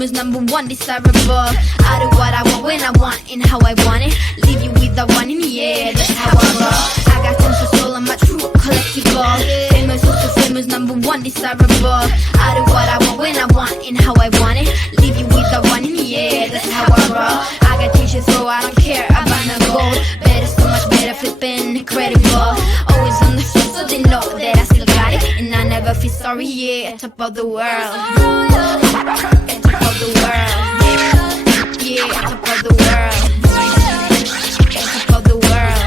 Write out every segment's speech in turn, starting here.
famous, number one, desirable. I do what I want, when I want, and how I want it. Leave you with the one in the air, that's how I roll. I got tons of soul, I'm a true collectible. Famous, also famous, number one, desirable. I do what I want, when I want, and how I want it. Leave you with the one in the air, that's how I roll. I got t-shirts, so I don't care about no gold. Better, so much better, flipping incredible. Always on the front, so they know that I still got it. And I never feel sorry, yeah, top of the world. Top of the world. Yeah, top of the world. Top of the world.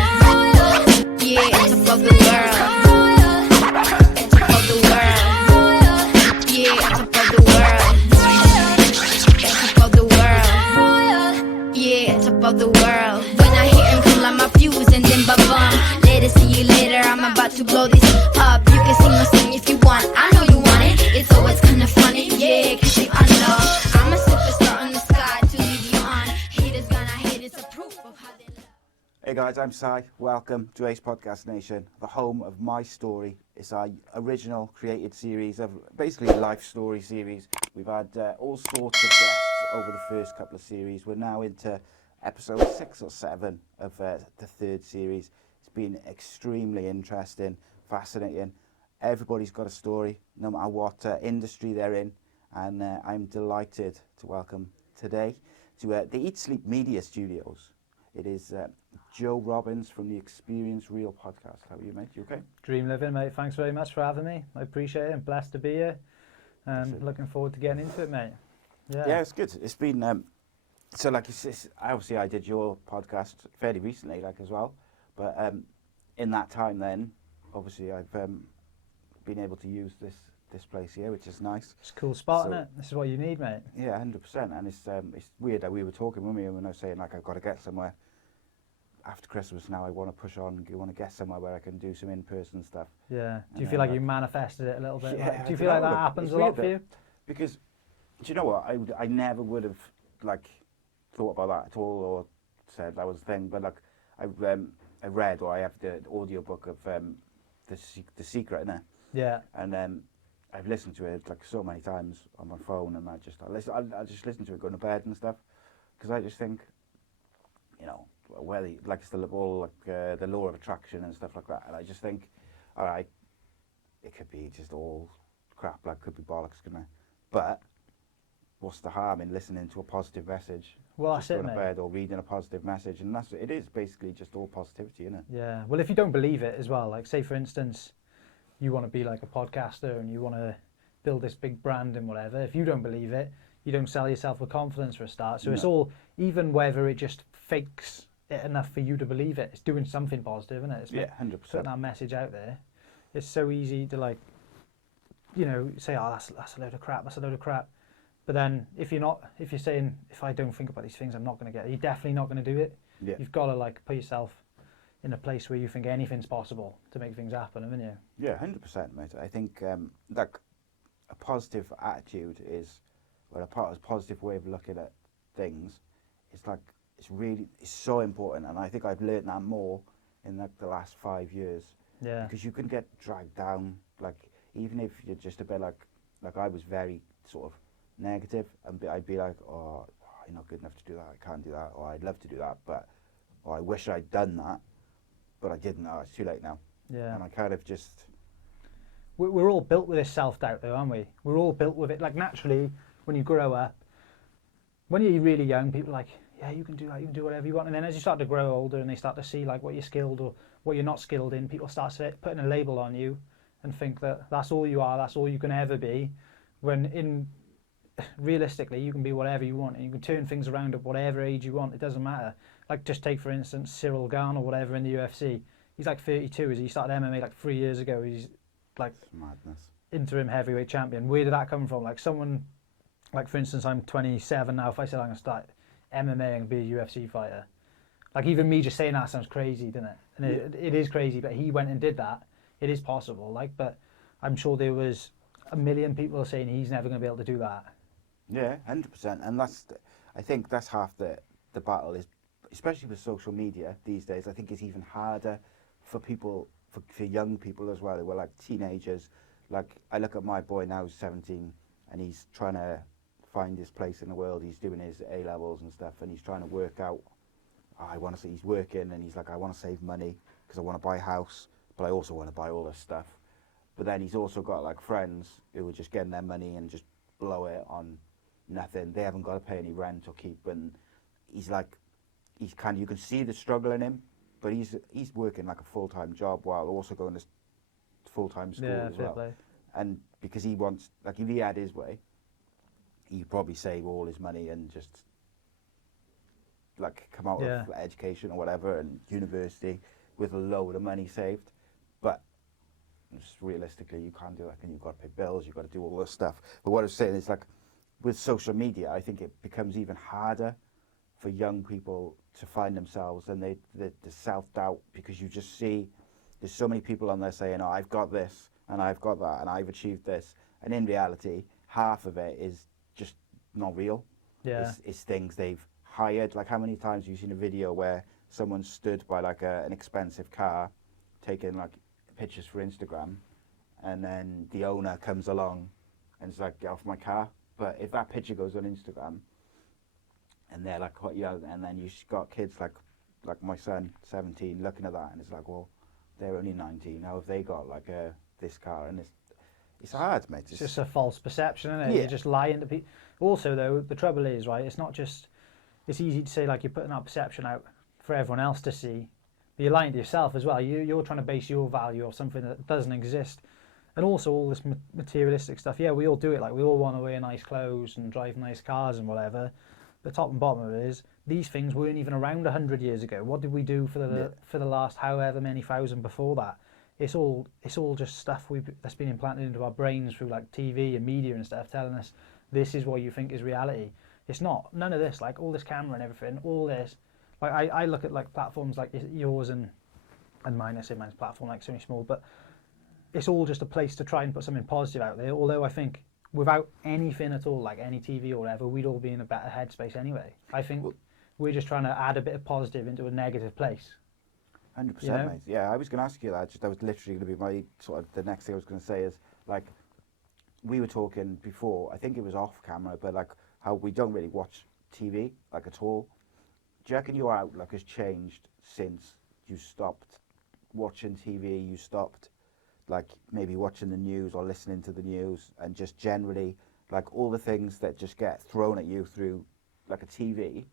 Yeah, top of the world. Top of the world. Yeah, top of the world. Top of the world. Yeah, top of the world. When I hear him come like my views and then ba-bum. Later, see you later, I'm about to blow this up. You can sing or sing if you want, I know you want it. It's always kinda funny, yeah, cause you know I'm a superstar on the sky to lead you on. Haters gonna hate, it's a proof of how they love. Hey guys, I'm Si. Welcome to Ace Podcast Nation, the home of my story. It's our original created series of basically a life story series. We've had all sorts of guests over the first couple of series. We're now into episode 6 or 7 of the third series. It's been extremely interesting, fascinating. Everybody's got a story, no matter what industry they're in. And I'm delighted to welcome today to the Eat Sleep Media Studios. It is Joe Robbins from the Experience Real podcast. How are you, mate? You okay? Dream living, mate. Thanks very much for having me. I appreciate it. I'm blessed to be here. Looking forward to getting into it, mate. Yeah, it's good. It's been so like obviously I did your podcast fairly recently, like as well. But in that time, then obviously I've been able to use this place here, which is nice. It's a cool spot, isn't it? This is what you need, mate. Yeah, 100%. And it's weird that we were talking with me when I was saying like I've got to get somewhere after Christmas now. I want to push on. I want to get somewhere where I can do some in-person stuff. Yeah. Do you feel like you manifested it a little bit? Yeah, Like, do you feel like that happens a lot for you? Because do you know what? I never would have like thought about that at all or said that was the thing. But like I read, or I have the audio book of the Secret, innit? Yeah. And I've listened to it like so many times on my phone, and I just listen to it going to bed and stuff, because I just think, you know, whether like it's the law of attraction and stuff like that, and I just think, all right, it could be just all crap, like could be bollocks, couldn't it? But what's the harm in listening to a positive message? Well, that's it, going to mate. bed or reading a positive message, and it is basically just all positivity, isn't it? Yeah. Well, if you don't believe it as well, like say for instance, you want to be like a podcaster and you want to build this big brand and whatever. If you don't believe it, you don't sell yourself with confidence for a start. So It's all, even whether it just fakes it enough for you to believe it, it's doing something positive, isn't it? It's 100%. Putting that message out there. It's so easy to like, you know, say, oh, that's a load of crap, that's a load of crap. But then if you're saying, if I don't think about these things, I'm not going to get it, you're definitely not going to do it. Yeah. You've got to like put yourself in a place where you think anything's possible to make things happen, haven't you? Yeah, 100%, mate. I think like a positive attitude is, well, a positive way of looking at things. It's like it's so important, and I think I've learned that more in like the last 5 years. Yeah. Because you can get dragged down, like even if you're just a bit like I was very sort of negative, and I'd be like, oh, you're not good enough to do that. I can't do that, or I'd love to do that, or I wish I'd done that. But I didn't. Oh, it's too late now. Yeah. And I kind of just... We're all built with this self-doubt though, aren't we? We're all built with it. Like naturally, when you grow up, when you're really young, people are like, yeah, you can do that, you can do whatever you want. And then as you start to grow older and they start to see like what you're skilled or what you're not skilled in, people start putting a label on you and think that that's all you are, that's all you can ever be. When realistically, you can be whatever you want and you can turn things around at whatever age you want. It doesn't matter. Like just take for instance Cyril Gane or whatever in the UFC. He's like 32. He started MMA like 3 years ago. He's like madness. Interim heavyweight champion. Where did that come from? Like someone, like for instance, I'm 27 now. If I said I'm gonna start MMA and be a UFC fighter, like even me just saying that sounds crazy, doesn't it? And it is crazy. But he went and did that. It is possible. Like, but I'm sure there was a million people saying he's never gonna be able to do that. Yeah, 100%. And I think that's half the battle is, especially with social media these days. I think it's even harder for people, for young people as well, who are like teenagers. Like I look at my boy now, who's 17, and he's trying to find his place in the world. He's doing his A levels and stuff, and he's trying to work out. He's working, and he's like, I want to save money because I want to buy a house, but I also want to buy all this stuff. But then he's also got like friends who are just getting their money and just blow it on nothing. They haven't got to pay any rent or keep, and he's like, you can see the struggle in him, but he's working like a full-time job while also going to full-time school as well. Play. And because he wants, like, if he had his way, he'd probably save all his money and just like come out of education or whatever and university with a load of money saved. But just realistically, you can't do that, and you've got to pay bills, you've got to do all this stuff. But what I was saying is, like, with social media, I think it becomes even harder for young people to find themselves, and the self-doubt, because you just see there's so many people on there saying, oh, I've got this and I've got that and I've achieved this, and in reality half of it is just not real. It's things they've hired. Like, how many times have you seen a video where someone stood by like an expensive car taking like pictures for Instagram, and then the owner comes along and is like, get off my car? But if that picture goes on Instagram and they're like quite young, and then you've got kids like my son, 17, looking at that, and it's like, well, they're only 19. How have they got like this car? And it's hard, mate. It's just a false perception, isn't it? Yeah. You're just lying to people. Also, though, the trouble is, right, it's not just, it's easy to say like you're putting that perception out for everyone else to see, but you're lying to yourself as well. You're trying to base your value off something that doesn't exist. And also all this materialistic stuff. Yeah, we all do it. Like, we all want to wear nice clothes and drive nice cars and whatever. The top and bottom of it is, these things weren't even around 100 years ago. What did we do for the last however many thousand before that? It's all just stuff that's been implanted into our brains through like TV and media and stuff, telling us this is what you think is reality. It's not. None of this, like all this camera and everything, all this. Like, I look at like platforms like yours and mine. I say mine's platform like something small, but it's all just a place to try and put something positive out there. Although I think without anything at all, like any TV or whatever, we'd all be in a better headspace anyway. I think we're just trying to add a bit of positive into a negative place. 100%, You know? mate. Yeah, I was going to ask you that. That was literally going to be my sort of the next thing I was going to say is, like, we were talking before, I think it was off camera, but like how we don't really watch TV like at all. Do you reckon your outlook has changed since you stopped watching TV? You stopped like maybe watching the news or listening to the news, and just generally like all the things that just get thrown at you through like a TV,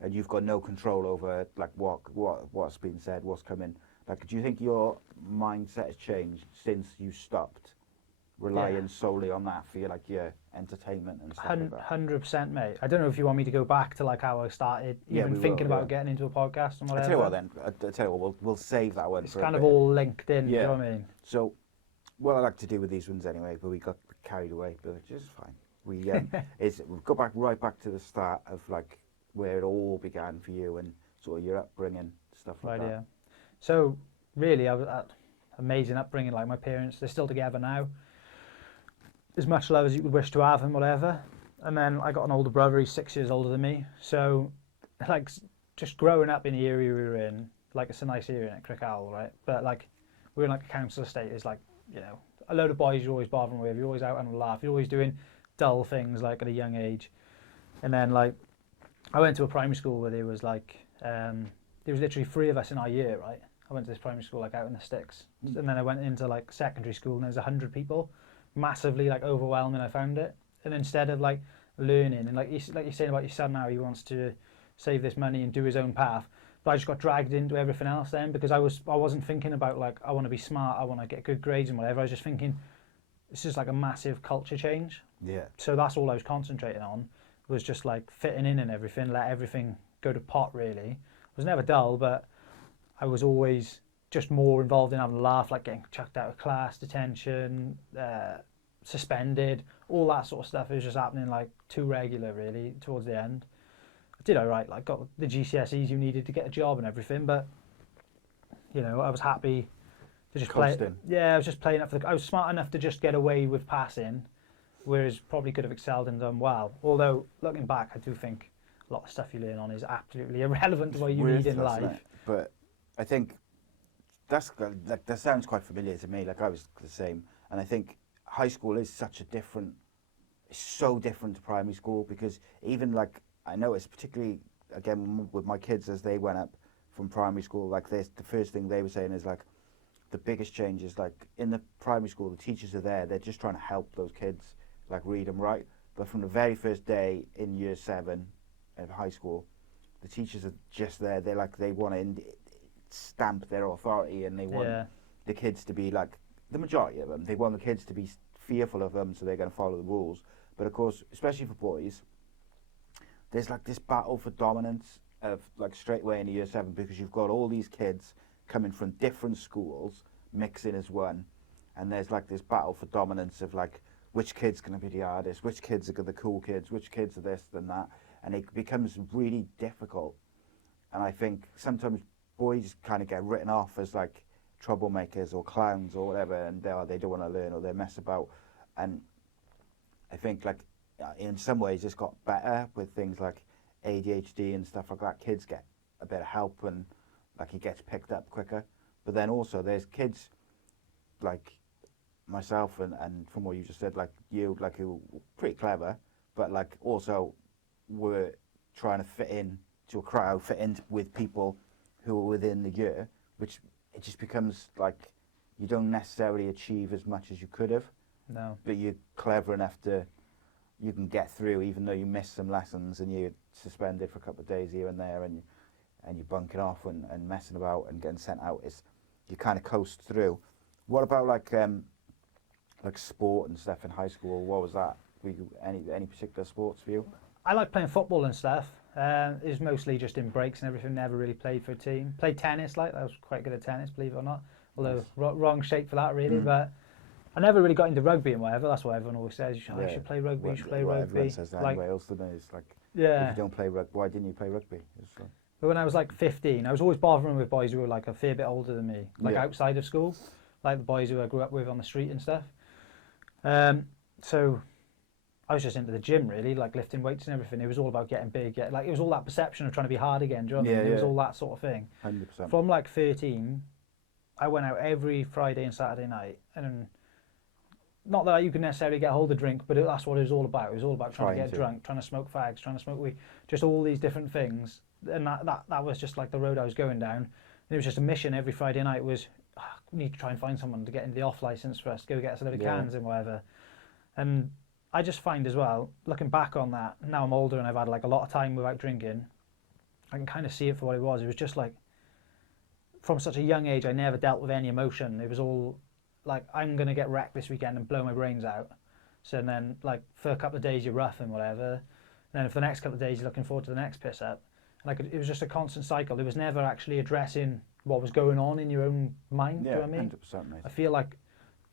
and you've got no control over like what's been said, what's coming. Like, do you think your mindset has changed since you stopped relying solely on that for your entertainment and stuff like that? 100%, mate. I don't know if you want me to go back to like how I started even thinking about getting into a podcast and whatever. I tell you what then, I tell you what, we'll save that one. It's kind of all linked in, you know what I mean? So, what I like to do with these ones anyway, but we got carried away, but it's just fine. We'll go right back to the start of like where it all began for you and sort of your upbringing, stuff like that. Yeah. So, really, I was amazing upbringing. Like, my parents, they're still together now. As much love as you would wish to have and whatever. And then I got an older brother, he's 6 years older than me. So, like, just growing up in the area we were in, like, it's a nice area at Crickowell, right? But, like, we're in, like, a council estate. It's, like, you know, a load of boys you're always bothering with. You're always out having a laugh. You're always doing dull things, like, at a young age. And then, like, I went to a primary school where there was, like, there was literally 3 of us in our year, right? I went to this primary school, like, out in the sticks. And then I went into, like, secondary school, and there was 100 people. Massively like overwhelming, I found it. And instead of like learning, and like you're saying about your son now, he wants to save this money and do his own path, but I just got dragged into everything else then, because I wasn't thinking about like I want to be smart, I want to get good grades and whatever. I was just thinking this is like a massive culture change. Yeah. So that's all I was concentrating on, was just like fitting in and everything, let everything go to pot really. I was never dull, but I was always just more involved in having a laugh, like getting chucked out of class, detention, suspended, all that sort of stuff. It was just happening like too regular really towards the end. I did alright, like got the GCSEs you needed to get a job and everything, but you know, I was happy to just play. Yeah, I was just playing up for I was smart enough to just get away with passing, whereas probably could have excelled and done well. Although looking back, I do think a lot of stuff you learn on is absolutely irrelevant to what you need in life. But I think that sounds quite familiar to me. Like, I was the same, and I think high school is such a different so different to primary school, because even like I noticed, particularly again with my kids as they went up from primary school, like the first thing they were saying is like the biggest change is like in the primary school the teachers are there, they're just trying to help those kids like read and write, but from the very first day in year 7 of high school, the teachers are just there. They're like, they want to stamp their authority, and they want the kids to be like, the majority of them, they want the kids to be fearful of them, so they're going to follow the rules. But of course, especially for boys, there's like this battle for dominance of like straight away in year 7, because you've got all these kids coming from different schools mixing as one, and there's like this battle for dominance of like which kid's going to be the hardest, which kids are the cool kids, which kids are this and that, and it becomes really difficult. And I think sometimes boys kind of get written off as like troublemakers or clowns or whatever, and they don't want to learn, or they mess about. And I think like in some ways it's got better with things like ADHD and stuff like that. Kids get a bit of help, and like it gets picked up quicker. But then also there's kids like myself and from what you just said, like you, like who were pretty clever, but like also were trying to fit in to a crowd, fit in with people who are within the year, which it just becomes like you don't necessarily achieve as much as you could have. No. But you're clever enough to, you can get through even though you miss some lessons and you're suspended for a couple of days here and there, and you're bunking off and messing about and getting sent out. You kind of coast through. What about like sport and stuff in high school? What was that? Were you, any particular sports for you? I like playing football and stuff. It was mostly just in breaks and everything. Never really played for a team. Played tennis, like I was quite good at tennis, believe it or not. Although wrong shape for that really. But I never really got into rugby and whatever. That's what everyone always says. You should play rugby. You should play rugby. Everyone says that in Wales, doesn't it? It's like, if you don't play rugby, why didn't you play rugby? Like, but when I was like 15, I was always bothering with boys who were like a fair bit older than me, like outside of school, like the boys who I grew up with on the street and stuff. So I was just into the gym really, like lifting weights and everything. It was all about getting big. It was all that perception of trying to be hard again. Do you know what I mean? It was all that sort of thing. 100%. From like 13, I went out every Friday and Saturday night, and not that you could necessarily get hold of drink, but that's what it was all about. It was all about trying to get drunk, trying to smoke fags, trying to smoke weed, just all these different things. And that was just like the road I was going down. And it was just a mission every Friday night was, we need to try and find someone to get into the off license for us, go get us a load of cans and whatever. And I just find as well, looking back on that, now I'm older and I've had like a lot of time without drinking, I can kind of see it for what it was. It was just like, from such a young age, I never dealt with any emotion. It was all like, I'm going to get wrecked this weekend and blow my brains out. So then, like, for a couple of days you're rough and whatever. And then for the next couple of days you're looking forward to the next piss up. Like, it was just a constant cycle. It was never actually addressing what was going on in your own mind. Do you know what I mean? 100%, mate. I feel like...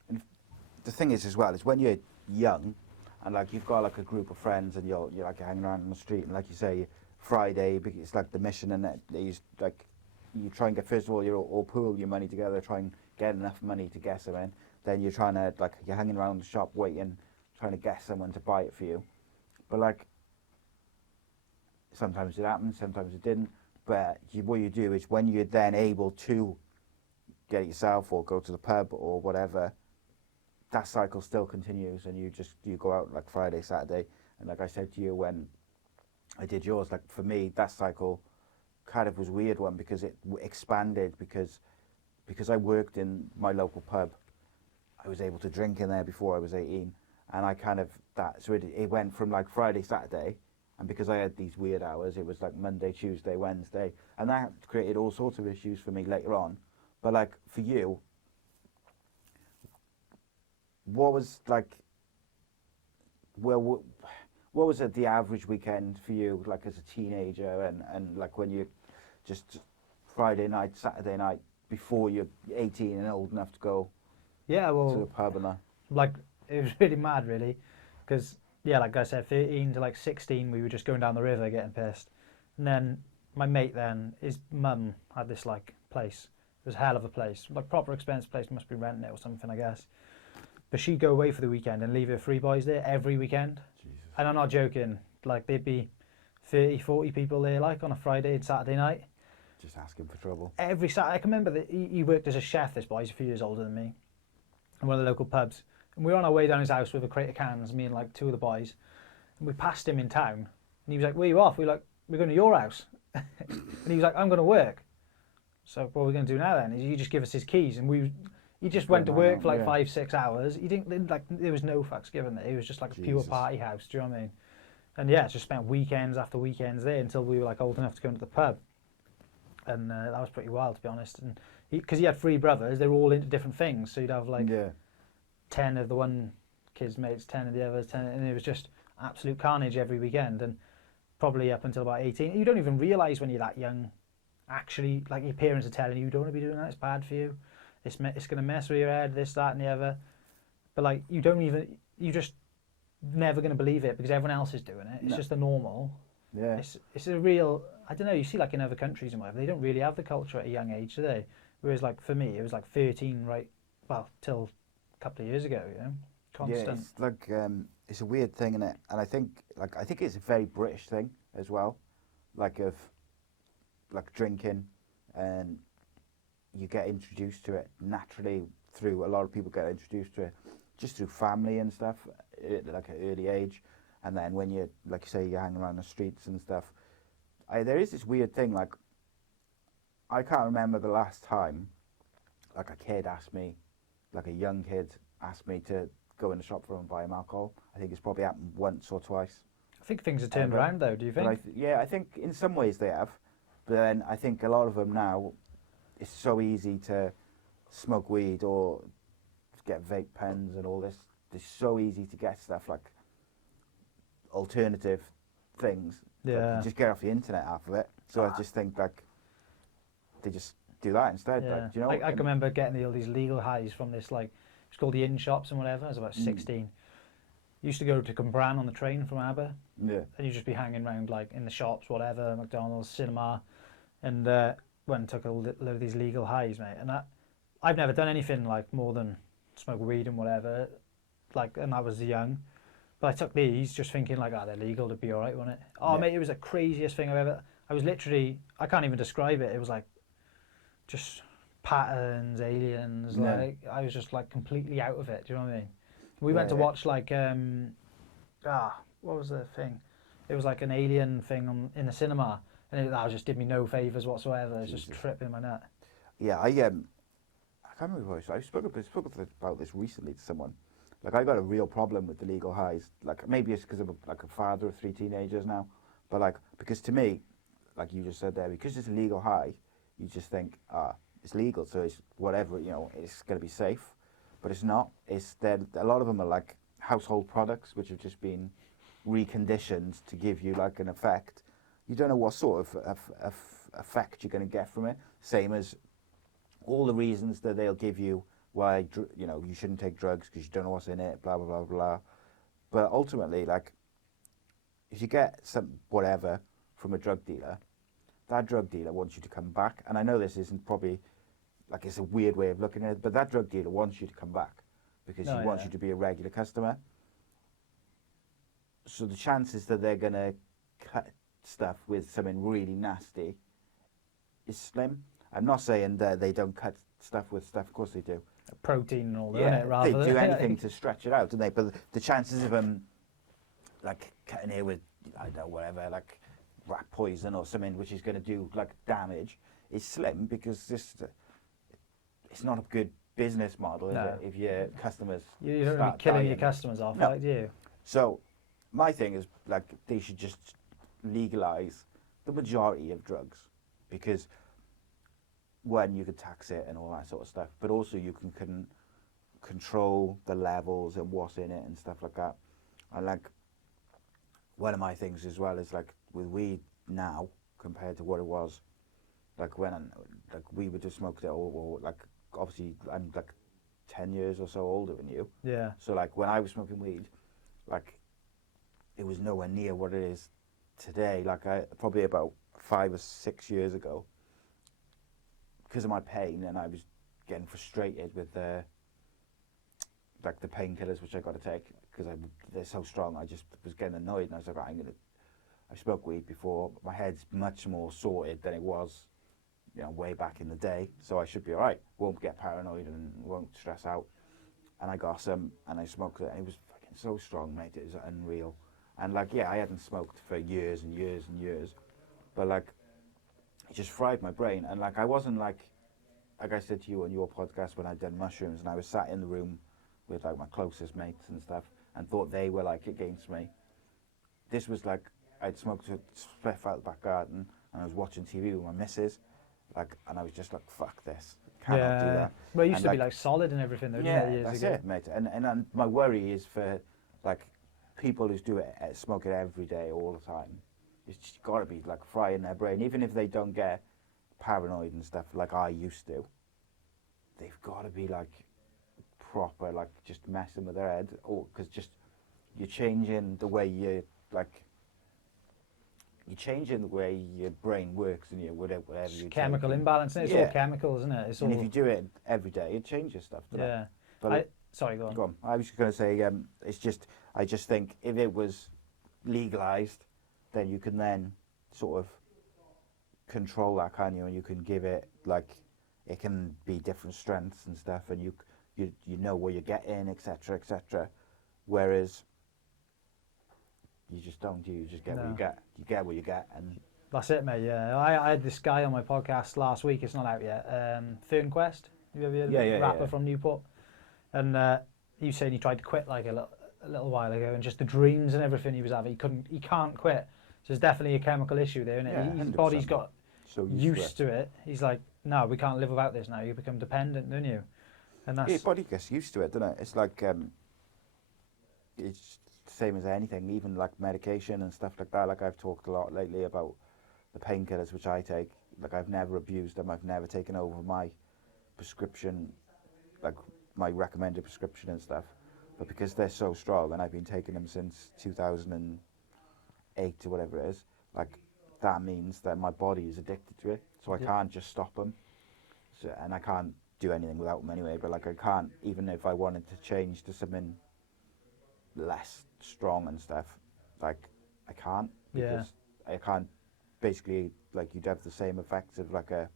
And the thing is as well, is when you're young and like you've got like a group of friends and you're like hanging around on the street, and like you say, Friday, it's like the mission, and you try and get, first of all, you all pool your money together, try and get enough money to get someone. Then you're trying to, like, you're hanging around the shop waiting, trying to get someone to buy it for you. But like, sometimes it happened, sometimes it didn't. But what you do is when you're then able to get it yourself or go to the pub or whatever, that cycle still continues, and you go out like Friday, Saturday. And like I said to you when I did yours, like for me, that cycle kind of was a weird one because it expanded because I worked in my local pub. I was able to drink in there before I was 18, and I kind of so it went from like Friday, Saturday, and because I had these weird hours, it was like Monday, Tuesday, Wednesday, and that created all sorts of issues for me later on. But like for you, what was like, well, what was the average weekend for you, like as a teenager, and like when you just Friday night, Saturday night, before you're 18 and old enough to go to the pub and that? Like, it was really mad, really, because, like I said, 13 to like 16, we were just going down the river getting pissed. And then my mate then, his mum had this like place. It was a hell of a place, like proper expensive place, must be renting it or something, I guess. But she'd go away for the weekend and leave her 3 boys there every weekend. Jesus. And I'm not joking, like there'd be 30, 40 people there, like on a Friday and Saturday night. Just asking for trouble. Every Saturday, I can remember that he worked as a chef, this boy, he's a few years older than me, in one of the local pubs. And we were on our way down his house with a crate of cans, me and like two of the boys, and we passed him in town, and he was like, "Where are you off?" We were like, "We're going to your house," and he was like, "I'm going to work." So what are we going to do now then? Is you just give us his keys, and he just went to work for like 5-6 hours. He didn't like there was no fucks given there. It was just like a pure party house. Do you know what I mean? And yeah, just spent weekends after weekends there until we were like old enough to go into the pub. And that was pretty wild, to be honest. And because he had 3 brothers, they were all into different things. So you'd have like 10 of the one kid's mates, 10 of the others, 10, and it was just absolute carnage every weekend. And probably up until about 18, you don't even realise when you're that young. Actually, like your parents are telling you, "You don't want to be doing that. It's bad for you. It's going to mess with your head. This, that, and the other." But like you just never going to believe it because everyone else is doing it. It's just the normal. Yeah. It's a real. I don't know. You see, like in other countries and whatever, they don't really have the culture at a young age, do they? Whereas, like for me, it was like 13, right? Well, till a couple of years ago, you know, constant. Yeah, it's like it's a weird thing, isn't it? And I think it's a very British thing as well, like drinking, and you get introduced to it naturally through. A lot of people get introduced to it just through family and stuff, like at an early age, and then when you, like you say, you hang around the streets and stuff. There is this weird thing, like I can't remember the last time, like a kid asked me, like a young kid asked me to go in the shop for him and buy him alcohol. I think it's probably happened once or twice. I think things have turned around though. Do you think? I think in some ways they have. But then I think a lot of them now, it's so easy to smoke weed or get vape pens and all this. It's so easy to get stuff like alternative things. Yeah. Like you just get off the internet half of it. So I just think like they just do that instead. Yeah. Like, do you know? I can remember getting all these legal highs from this, like it's called the in shops and whatever. I was about 16. Used to go to Cwmbran on the train from Aber. Yeah. And you just be hanging around like in the shops, whatever, McDonald's, cinema, and went and took a load of these legal highs, mate. And I've never done anything like more than smoke weed and whatever, like, and I was young. But I took these just thinking like, they're legal, to be alright, wouldn't it? Oh, mate, it was the craziest thing I've ever. I was literally, I can't even describe it. It was like just patterns, aliens. Like I was just like completely out of it. Do you know what I mean? We went to watch like what was the thing? It was like an alien thing in the cinema, and that just did me no favours whatsoever. It was just tripping my nut. Yeah, I can't remember if I spoke about this recently to someone. Like I got a real problem with the legal highs. Like maybe it's because I'm a father of 3 teenagers now, but like because to me, like you just said there, because it's a legal high, you just think it's legal, so it's whatever, you know, it's going to be safe. But it's not. It's then a lot of them are like household products which have just been reconditioned to give you like an effect. You don't know what sort of effect you're going to get from it. Same as all the reasons that they'll give you why you shouldn't take drugs because you don't know what's in it. Blah blah blah blah. But ultimately, like if you get some whatever from a drug dealer, that drug dealer wants you to come back. And I know this isn't probably. Like it's a weird way of looking at it, but that drug dealer wants you to come back because he wants you to be a regular customer. So the chances that they're going to cut stuff with something really nasty is slim. I'm not saying that they don't cut stuff with stuff, of course they do. Protein and all that, yeah, rather they do anything to stretch it out, don't they? But the chances of them like cutting it with, I don't know, whatever, like rat poison or something which is going to do like damage is slim because it's not a good business model, is it? If your customers you don't want to be killing your customers off, like, do you? So my thing is like they should just legalise the majority of drugs because one, you can tax it and all that sort of stuff, but also you can control the levels and what's in it and stuff like that. And like one of my things as well is like with weed now compared to what it was like when we would just smoke it or like obviously I'm like 10 years or so older than you. Yeah. So like when I was smoking weed, like it was nowhere near what it is today. Like probably about 5 or 6 years ago, because of my pain, and I was getting frustrated with the painkillers which I got to take because they're so strong. I just was getting annoyed, and I was like, I smoked weed before. My head's much more sorted than it was, way back in the day. So I should be all right. Won't get paranoid and won't stress out. and I got some, and I smoked it, and it was fucking so strong, mate. It was unreal. And like, yeah, I hadn't smoked for years and years and years, but like, it just fried my brain. And like, I wasn't like I said to you on your podcast when I'd done mushrooms, and I was sat in the room with like my closest mates and stuff, and thought they were like against me. This was like, I'd smoked a spliff out the back garden, and I was watching TV with my missus, like, and I was just like, fuck this, cannot do that. Well, it used And to be like solid and everything, though, didn't yeah, it, years that's ago? it, mate. And my worry is for like people who do it, smoke it every day, all the time. It's got to be like frying their brain, even if they don't get paranoid and stuff like I used to. They've got to be like proper, like just messing with their head, or because just you're changing the way you like. You're changing the way your brain works, and whatever you Chemical imbalance, and it's all chemicals, isn't it? It's and all. if you do it every day, it changes stuff. Doesn't it? But Sorry, go on. Go on. I was just going to say, it's just, I just think if it was legalised, then you can then sort of control that, can you? And you can give it, like, it can be different strengths and stuff, and you know where you're getting, etc., etc. Whereas you just don't. You just get what you get. You get what you get, and that's it, mate. Yeah, I had this guy on my podcast last week. It's not out yet. Fernquest. Have you ever heard of him? Rapper from Newport. And he was saying he tried to quit like a little while ago, and just the dreams and everything he was having, he can't quit. So there's definitely a chemical issue there, isn't it? Yeah, His body's got so used to it. He's like, no, we can't live without this now. You become dependent, don't you? And that's your body gets used to it, doesn't it? It's like it's the same as anything, even like medication and stuff like that. Like I've talked a lot lately about the painkillers which I take. Like I've never abused them. I've never taken over my prescription, like my recommended prescription and stuff. But because they're so strong, and I've been taking them since 2008 or whatever it is, like that means that my body is addicted to it. So I can't just stop them. So, and I can't do anything without them anyway. But like I can't, even if I wanted to change to something less strong and stuff, like I can't, because I can't. Basically, like you'd have the same effects of like a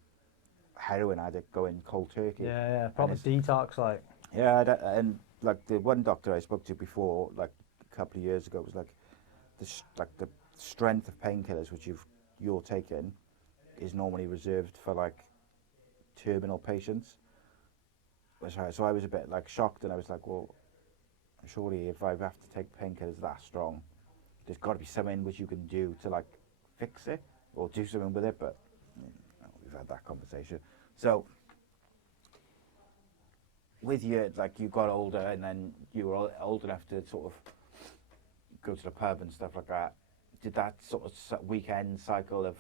heroin addict going cold turkey. Yeah, proper detox, like. Yeah, and like the one doctor I spoke to before, like a couple of years ago, was like the strength of painkillers which you're taking is normally reserved for like terminal patients. So I was a bit like shocked, and I was like, well, surely if I have to take painkillers that strong, there's got to be something which you can do to like fix it or do something with it. But we've had that conversation. So with you, like you got older, and then you were old enough to sort of go to the pub and stuff like that. Did that sort of weekend cycle of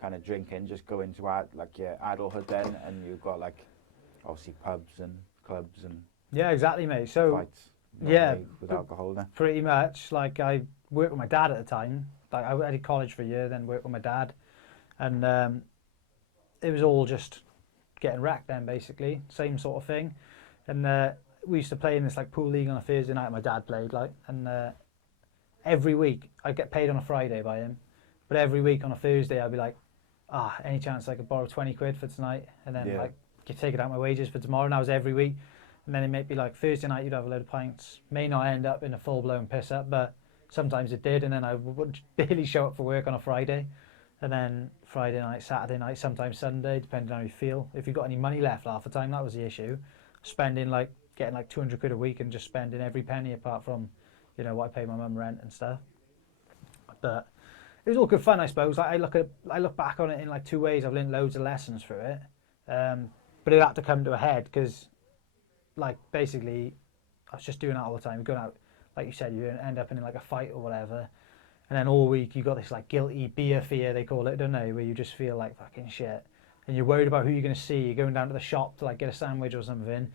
kind of drinking just go into like your adulthood then, and you got like obviously pubs and clubs and exactly, mate. So fights with alcohol then? Pretty much. Like I worked with my dad at the time. Like I did college for a year, then worked with my dad, and it was all just getting wrecked then, basically, same sort of thing. And we used to play in this like pool league on a Thursday night. My dad played, like, and every week I'd get paid on a Friday by him, but every week on a Thursday I'd be like, any chance I could borrow 20 quid for tonight, and then like take it out my wages for tomorrow. And that was every week. And then it might be like Thursday night you'd have a load of pints, may not end up in a full blown piss up, but sometimes it did. And then I would barely show up for work on a Friday, and then Friday night, Saturday night, sometimes Sunday, depending on how you feel. If you got any money left half the time, that was the issue. Getting like 200 quid a week and just spending every penny apart from, what I pay my mum rent and stuff. But it was all good fun, I suppose. Like, I look back on it in like two ways. I've learned loads of lessons through it, but it had to come to a head because, like, basically, I was just doing that all the time. You're going out, like you said, you end up in like a fight or whatever, and then all week you got this like guilty beer fear, they call it, don't they? Where you just feel like fucking shit, and you're worried about who you're going to see. You're going down to the shop to like get a sandwich or something, and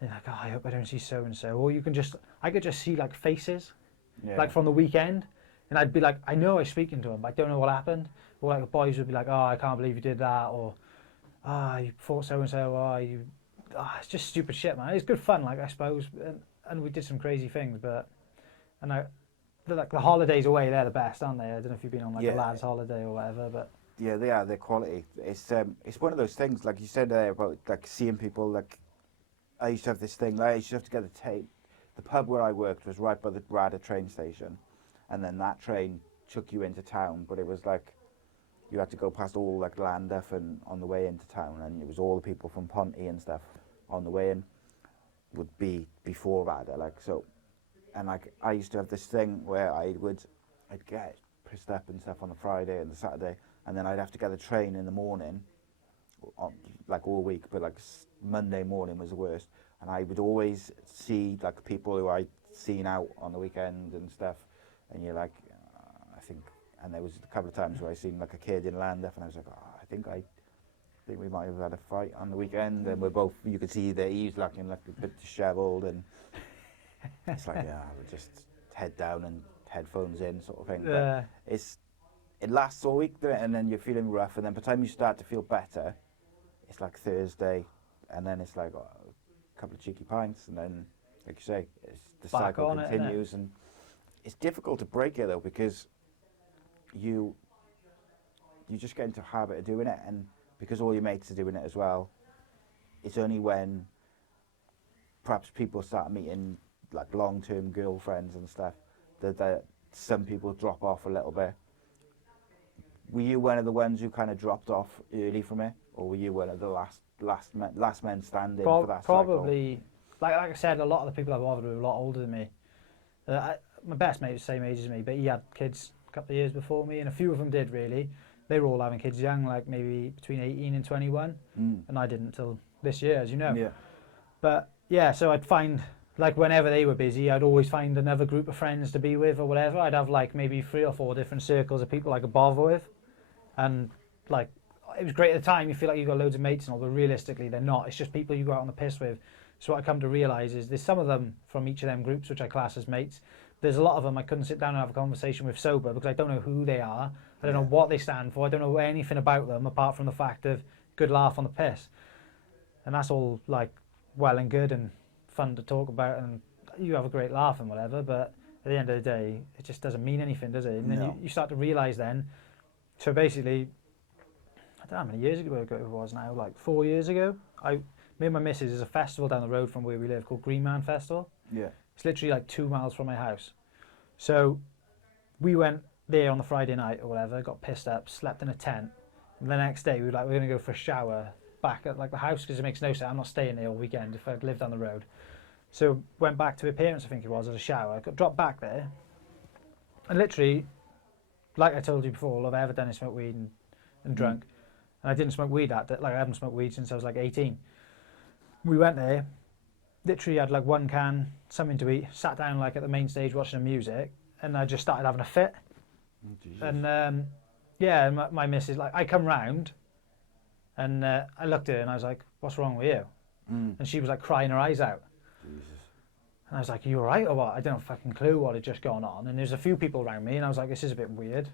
you're like, I hope I don't see so and so. Or I could just see like faces, like from the weekend, and I'd be like, I know I was speaking to them, but I don't know what happened. Or like the boys would be like, I can't believe you did that, or you fought so and so, it's just stupid shit, man. It's good fun, like, I suppose, and we did some crazy things, like the holidays away, they're the best, aren't they? I don't know if you've been on like a lad's holiday or whatever, but yeah, they are. They're quality. It's one of those things, like you said about like seeing people like I used to have this thing. Like, I used to have to get the pub where I worked was right by the Rada train station, and then that train took you into town. But it was like you had to go past all like Llandaff and on the way into town, and it was all the people from Ponty and stuff on the way in would be before Rada, like so. And like I used to have this thing where I'd get pissed up and stuff on the Friday and the Saturday, and then I'd have to get the train in the morning, like all week, but like Monday morning was the worst. And I would always see like people who I'd seen out on the weekend and stuff, and you're like, I think, and there was a couple of times where I seen like a kid in Llandaff, and I was like, oh, I think we might have had a fight on the weekend, and we're both, you could see that he's looking like a bit dishevelled, and it's like, yeah, we'll just head down and headphones in sort of thing. But it lasts all week, and then you're feeling rough, and then by the time you start to feel better, it's like Thursday, and then it's like a couple of cheeky pints, and then, like you say, the cycle continues, and it's difficult to break it though, because you just get into a habit of doing it, and because all your mates are doing it as well, it's only when perhaps people start meeting like long-term girlfriends and stuff that some people drop off a little bit. Were you one of the ones who kind of dropped off early from it, or were you one of the last men standing for that probably cycle? Like I said, a lot of the people I bothered with were a lot older than me. My best mate was the same age as me, but he had kids a couple of years before me, and a few of them did really. They were all having kids young, like maybe between 18 and 21, and I didn't until this year, as you know. Yeah. But yeah, so I'd find, like whenever they were busy, I'd always find another group of friends to be with or whatever. I'd have like maybe 3 or 4 different circles of people I could bother with, and like it was great at the time. You feel like you got loads of mates and all, but realistically they're not. It's just people you go out on the piss with. So what I come to realise is there's some of them from each of them groups which I class as mates. There's a lot of them I couldn't sit down and have a conversation with sober because I don't know who they are. I don't know what they stand for. I don't know anything about them apart from the fact of good laugh on the piss. And that's all like well and good and fun to talk about, and you have a great laugh and whatever, but at the end of the day, it just doesn't mean anything, does it? And then you start to realise then, so basically, I don't know how many years ago it was now, like 4 years ago, me and my missus, there's a festival down the road from where we live called Green Man Festival. Yeah. It's literally like 2 miles from my house. So we went there on the Friday night or whatever, got pissed up, slept in a tent, and the next day we were like, we're going to go for a shower back at like the house because it makes no sense. I'm not staying there all weekend if I'd lived down the road. So went back to her parents, I think it was, at a shower, got dropped back there, and literally, like I told you before, all I've ever done is smoke weed and drunk. And I didn't smoke weed like I haven't smoked weed since I was like 18. We went there, literally had like 1 can, something to eat, sat down like at the main stage watching the music, and I just started having a fit. Oh, and yeah, my missus, like, I come round, and I looked at her and I was like, what's wrong with you? And she was like crying her eyes out. Jesus. And I was like, are you alright or what? I didn't have a fucking clue what had just gone on. And there's a few people around me and I was like, this is a bit weird.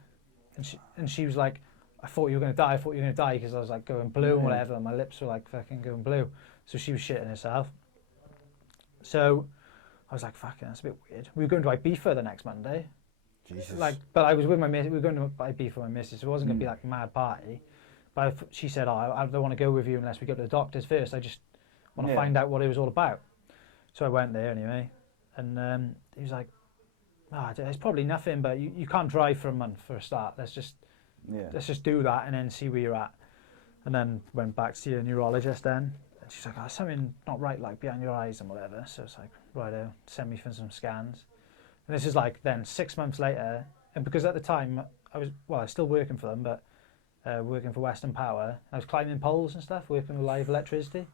And she was like, I thought you were going to die, because I was like going blue and whatever, and my lips were like fucking going blue. So she was shitting herself. So I was like, fucking, that's a bit weird. We were going to Ibiza the next Monday. Jesus. Like, but I was with my missus, we were going to Ibiza with my missus, so it wasn't going to be like a mad party. But she said, I don't want to go with you unless we go to the doctors first. I just want to find out what it was all about. So I went there anyway, and he was like, it's probably nothing, but you can't drive for a month for a start. Let's just do that and then see where you're at. And then went back to see a neurologist then. And she's like, something not right, like behind your eyes and whatever. So it's like, righto, send me for some scans. And this is like then 6 months later, and because at the time I was still working for them, but working for Western Power. I was climbing poles and stuff, working with live electricity.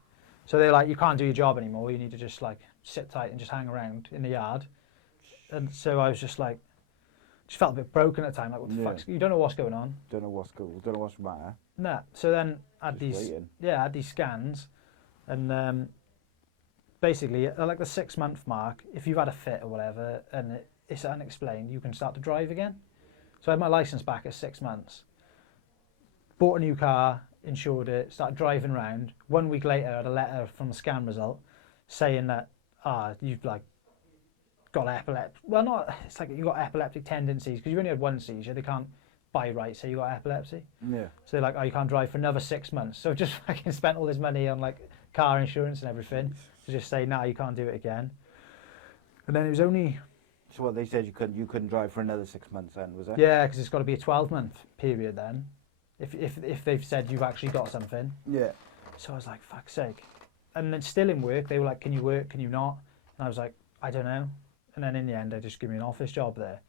So they're like, you can't do your job anymore. You need to just like sit tight and just hang around in the yard. And so I was just like, just felt a bit broken at the time. Like, what the fuck? You don't know what's going on. Don't know what's the matter. Nah. So then I had these scans, and basically at like the 6 month mark, if you've had a fit or whatever and it's unexplained, you can start to drive again. So I had my license back at 6 months. Bought a new car, insured it, started driving around. 1 week later, I had a letter from the scan result saying that you've like got epileptic. Well, not. It's like you got epileptic tendencies because you only had 1 seizure. They can't by right say you got epilepsy. Yeah. So they're like, you can't drive for another 6 months. So just fucking spent all this money on like car insurance and everything to just say, "No, you can't do it again." And then it was only So what they said, you couldn't drive for another 6 months then, was it? yeah, because it's got to be a 12-month period then, if they've said you've actually got something. Yeah. So I was like, "Fuck's sake!" And then still in work, they were like, "Can you work? Can you not?" And I was like, "I don't know." And then in the end, they just give me an office job there.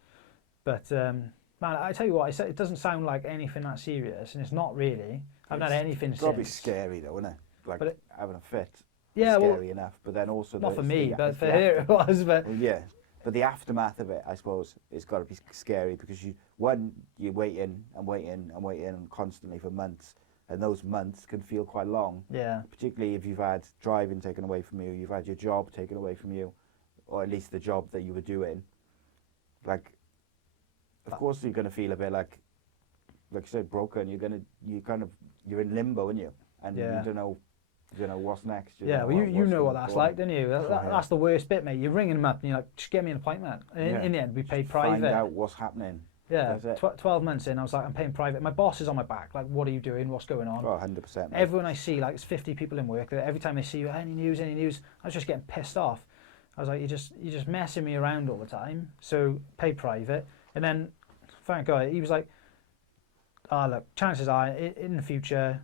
But man, I tell you what, it doesn't sound like anything that serious, and it's not really. I haven't had anything It's got to be since. scary though, isn't it? Like But having a fit. Yeah, It's well, scary enough, but then also not for me, but it's for the her it was. But Well, yeah, but the aftermath of it, I suppose, it's got to be scary because you're waiting and waiting and waiting and constantly for months, and those months can feel quite long. yeah, Particularly if you've had driving taken away from you, you've had your job taken away from you, or at least the job that you were doing. Like, of course, you're going to feel a bit like you said, broken. You're in limbo, aren't you? And Yeah. you don't know what's next. yeah. Well, you know what that's like, don't you? That's the worst bit, mate. You're ringing them up and you're like, "Just get me an appointment." And in the end, we paid private. Find out what's happening. Yeah, That's it. 12 months in, I was like, "I'm paying private." My boss is on my back. Like, "What are you doing? What's going on?" Oh, 100%. Everyone I see, like, it's 50 people in work. Every time they see you, any news? I was just getting pissed off. I was like, you're just messing me around all the time. So pay private. And then, thank God, he was like, look, chances are in the future,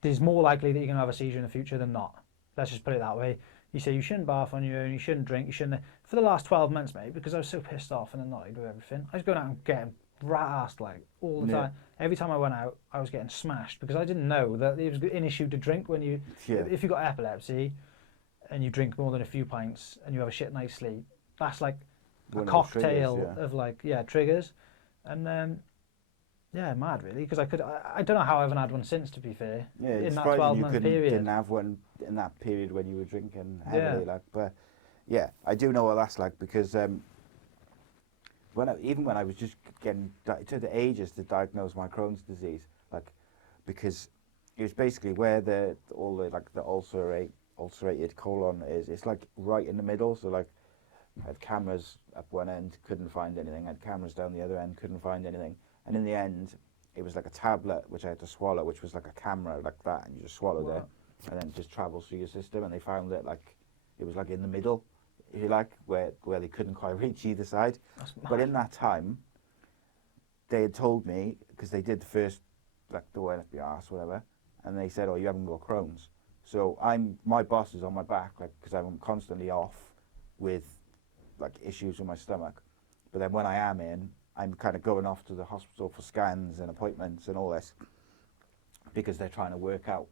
there's more likely that you're going to have a seizure in the future than not. Let's just put it that way. He said you shouldn't bath on your own, you shouldn't drink, you shouldn't. For the last 12 months, mate, because I was so pissed off and annoyed with everything, I was going out and getting rat-assed like all the time. Every time I went out, I was getting smashed because I didn't know that it was an issue to drink when you, if you've got epilepsy and you drink more than a few pints and you have a shit night's sleep, that's like a cocktail of like, triggers. And mad really, because I don't know how I haven't had one since, to be fair. Yeah, in it's that surprising 12-month you period. didn't have one in that period when you were drinking heavily, but yeah, I do know what that's like because even when I was just it took the ages to diagnose my Crohn's disease, like because it was basically where the ulcerated colon is. It's like right in the middle, so like I had cameras up one end, couldn't find anything. I had cameras down the other end, couldn't find anything. And in the end, it was like a tablet which I had to swallow, which was like a camera like that, and you just swallowed it, and then it just travels through your system. And they found that like it was like in the middle, if you like, where they couldn't quite reach either side. But in that time, they had told me, because they did the first, like the went up your arse, whatever, and they said, "Oh, you haven't got Crohn's." So my boss is on my back, like because I'm constantly off with like issues with my stomach. But then when I am in, I'm kind of going off to the hospital for scans and appointments and all this because they're trying to work out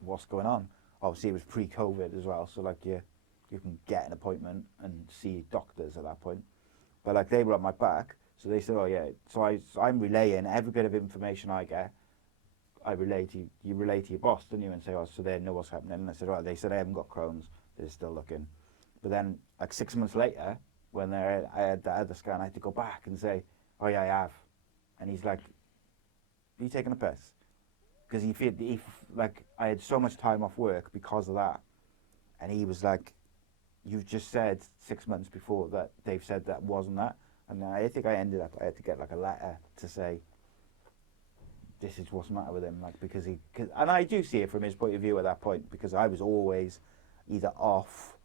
what's going on. Obviously, it was pre-COVID as well, so like you can get an appointment and see doctors at that point. But like they were on my back, so they said, "Oh yeah." So I'm relaying every bit of information I get. I relay to you relay to your boss, don't you, and say, "Oh, so they know what's happening." And I said, "Right." They said I haven't got Crohn's. They're still looking. But then, like 6 months later, when I had that other scan, I had to go back and say, "Oh yeah, I have." And he's like, "Are you taking a piss?" Because like I had so much time off work because of that, and he was like, "You've just said 6 months before that they've said that wasn't that." And I think I had to get like a letter to say, "This is what's the matter with him," like and I do see it from his point of view at that point, because I was always either off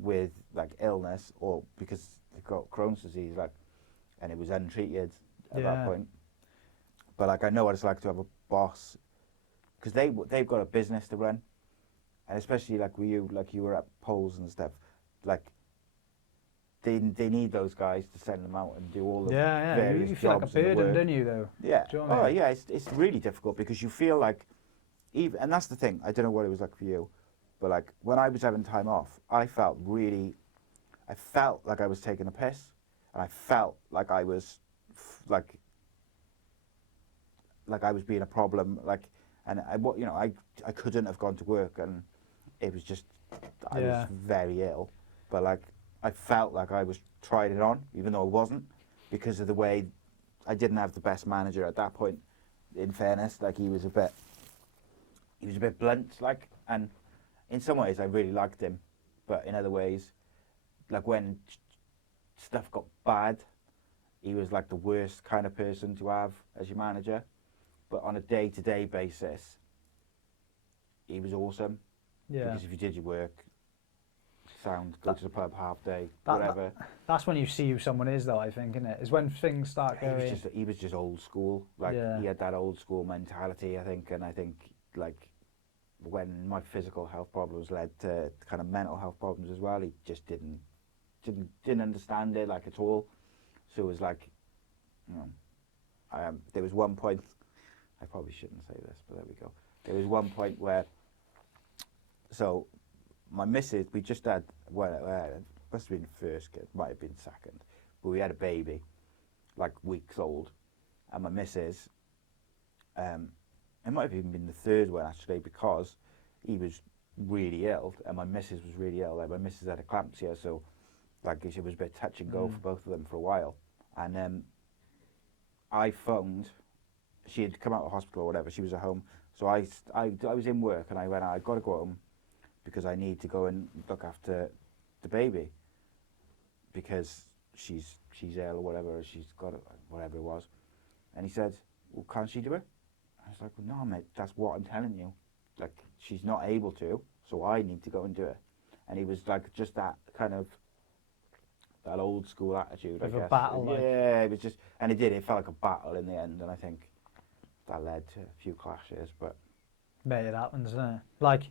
with like illness or because they got Crohn's disease, like, and it was untreated at that point. But like I know what it's like to have a boss, because they've got a business to run, and especially like with you, like you were at polls and stuff, like they need those guys to send them out and do all the various you feel like a jobs and the burden, work. don't you, though? Yeah. Do you know what I mean? Yeah. It's really difficult because you feel like, and that's the thing. I don't know what it was like for you, but like when I was having time off, I felt like I was taking a piss, and I felt like I was like I was being a problem, like, and I couldn't have gone to work, and it was just I was very ill, but like I felt like I was trying it on, even though I wasn't, because of the way I didn't have the best manager at that point. In fairness, like he was a bit blunt, like, and in some ways I really liked him, but in other ways, like when stuff got bad, he was like the worst kind of person to have as your manager. But on a day-to-day basis, he was awesome. Yeah. Because if you did your work, go to the pub half day, whatever. That's when you see who someone is, though. I think, isn't it? Is when things start going. He was just old school. Like he had that old school mentality, I think, and I think like when my physical health problems led to kind of mental health problems as well, he just didn't understand it like at all. So it was like, you know, there was one point. I probably shouldn't say this, but there we go. There was one point where, so my missus, we just had, well, it must have been first kid, might have been second, but we had a baby, like weeks old, and my missus, it might have even been the third one actually, because he was really ill, and my missus was really ill. Like my missus had eclampsia, so like it was a bit touch and go for both of them for a while. And I phoned. She had come out of hospital or whatever. She was at home, so I was in work, and I went, I've got to go home because I need to go and look after the baby because she's ill or whatever. She's got whatever it was. And he said, well, can't she do it? I was like, well, no, mate, that's what I'm telling you. Like, she's not able to, so I need to go and do it. And he was like, just that kind of, that old school attitude, I guess. A battle, like. Yeah, it was just, and it felt like a battle in the end, and I think that led to a few clashes, but. Mate, it happens, isn't it? Like,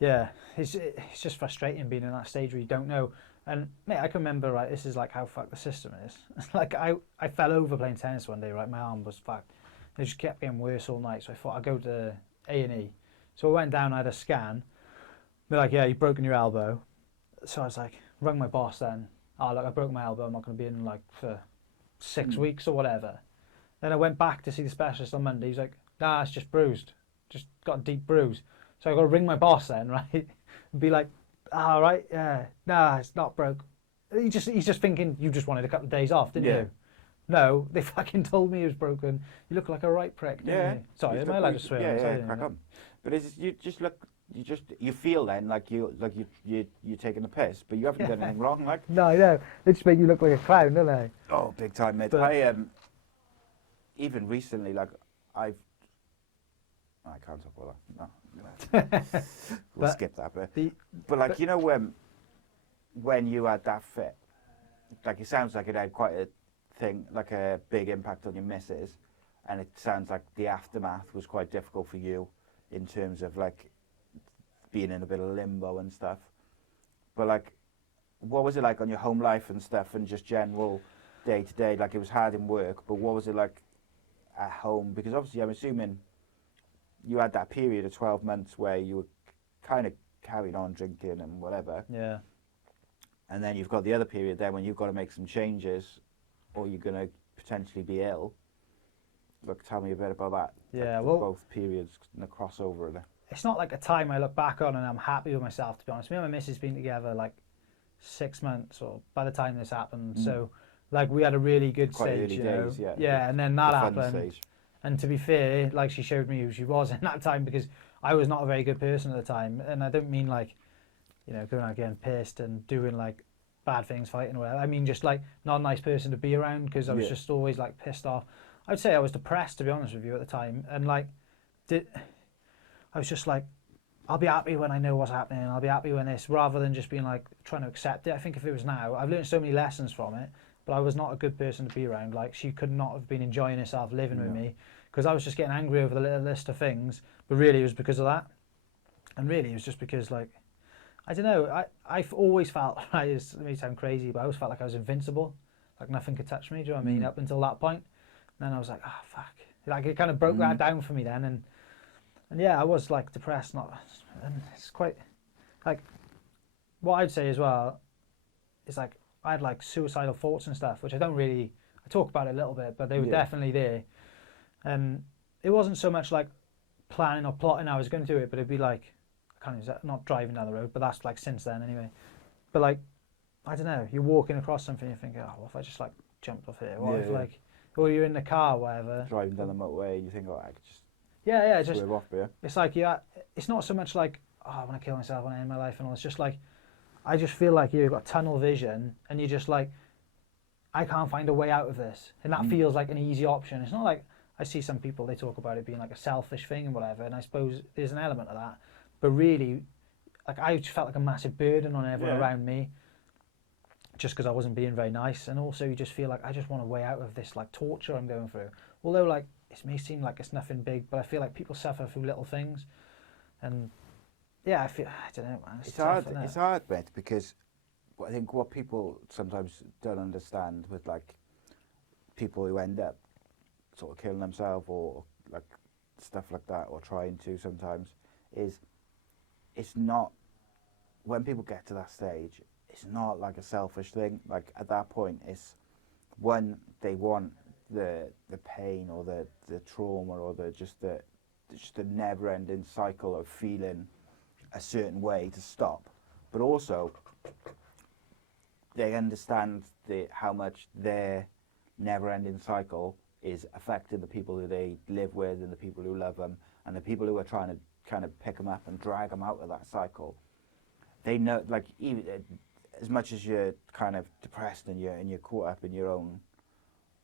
yeah, it's just frustrating being in that stage where you don't know. And mate, I can remember, right, this is like how fucked the system is. Like I fell over playing tennis one day, right, my arm was fucked. It just kept getting worse all night, so I thought I'd go to A&E. So I went down, I had a scan. They're like, yeah, you've broken your elbow. So I was like, rang my boss then. Oh, look, I broke my elbow, I'm not going to be in like for 6 weeks or whatever. Then I went back to see the specialist on Monday. He's like, nah, it's just bruised. Just got a deep bruise. So I got to ring my boss then, right? And be like, all right, yeah, nah, it's not broke. He's just thinking you just wanted a couple of days off, didn't you? No, they fucking told me it was broken. You look like a right prick, didn't you? Sorry, am I allowed to swear? Yeah, crack on. But you feel then like you're taking the piss, but you haven't done anything wrong, like. No, I know. They just make you look like a clown, don't they? Oh, big time, mate. But I even recently, like I can't talk about that. No, we'll skip that bit. But like, you know, when you had that fit, like it sounds like it had quite a thing, like a big impact on your missus, and it sounds like the aftermath was quite difficult for you in terms of like being in a bit of limbo and stuff. But like, what was it like on your home life and stuff, and just general day to day? Like, it was hard in work, but what was it like at home? Because obviously I'm assuming you had that period of 12 months where you were kind of carrying on drinking and whatever. Yeah. And then you've got the other period there when you've got to make some changes, or you're going to potentially be ill. Look, tell me a bit about that. Yeah, like well, both periods and the crossover there. It's not like a time I look back on and I'm happy with myself, to be honest. Me and my missus been together like 6 months, or by the time this happened. So, like, we had a really good Quite stage, early you know. days, yeah. Yeah, and then that The fun happened. stage. And to be fair, like, she showed me who she was in that time, because I was not a very good person at the time. And I don't mean like, you know, going out getting pissed and doing like bad things, fighting or whatever. I mean just like not a nice person to be around, because I was just always like pissed off. I'd say I was depressed, to be honest with you, at the time. And like, I was just like, I'll be happy when I know what's happening. I'll be happy when this, rather than just being like trying to accept it. I think if it was now, I've learned so many lessons from it, but I was not a good person to be around. Like, she could not have been enjoying herself living with me, because I was just getting angry over the little list of things. But really, it was because of that. And really, it was just because, like, I don't know. I've always felt, it may sound crazy, but I always felt like I was invincible. Like, nothing could touch me. Do you know what I mean? Up until that point. And then I was like, oh, fuck. Like, it kind of broke that down for me then. And yeah, I was like depressed. And it's quite, like, what I'd say as well is like, I had like suicidal thoughts and stuff, which I talk about it a little bit, but they were definitely there. And it wasn't so much like planning or plotting I was going to do it, but it'd be like, not driving down the road, but that's like since then anyway. But like, I don't know, you're walking across something, you're thinking, oh, what if I just like jumped off here? What if like, or you're in the car, whatever. Driving down the motorway, and you think, oh, I could just just swerve off here. It's like, it's not so much like, oh, I want to kill myself, I want to end my life and all. It's just like, I just feel like you've got tunnel vision, and you're just like, I can't find a way out of this. And that feels like an easy option. It's not like, I see some people, they talk about it being like a selfish thing and whatever, and I suppose there's an element of that. but really, like I just felt like a massive burden on everyone Yeah. around me, just because I wasn't being very nice. And also you just feel like I just want a way out of this like torture I'm going through. Although like it may seem like it's nothing big, but I feel like people suffer through little things. And yeah, I don't know, man. It's tough, hard. isn't it? It's hard, mate, because I think what people sometimes don't understand with like people who end up sort of killing themselves or like stuff like that, or trying to sometimes, is it's not, when people get to that stage, it's not like a selfish thing. Like at that point, it's when they want the pain or the trauma or just the never-ending cycle of feeling a certain way to stop, but also they understand how much their never-ending cycle is affecting the people who they live with and the people who love them and the people who are trying to kind of pick them up and drag them out of that cycle. They know, like, even as much as you're kind of depressed and you're caught up in your own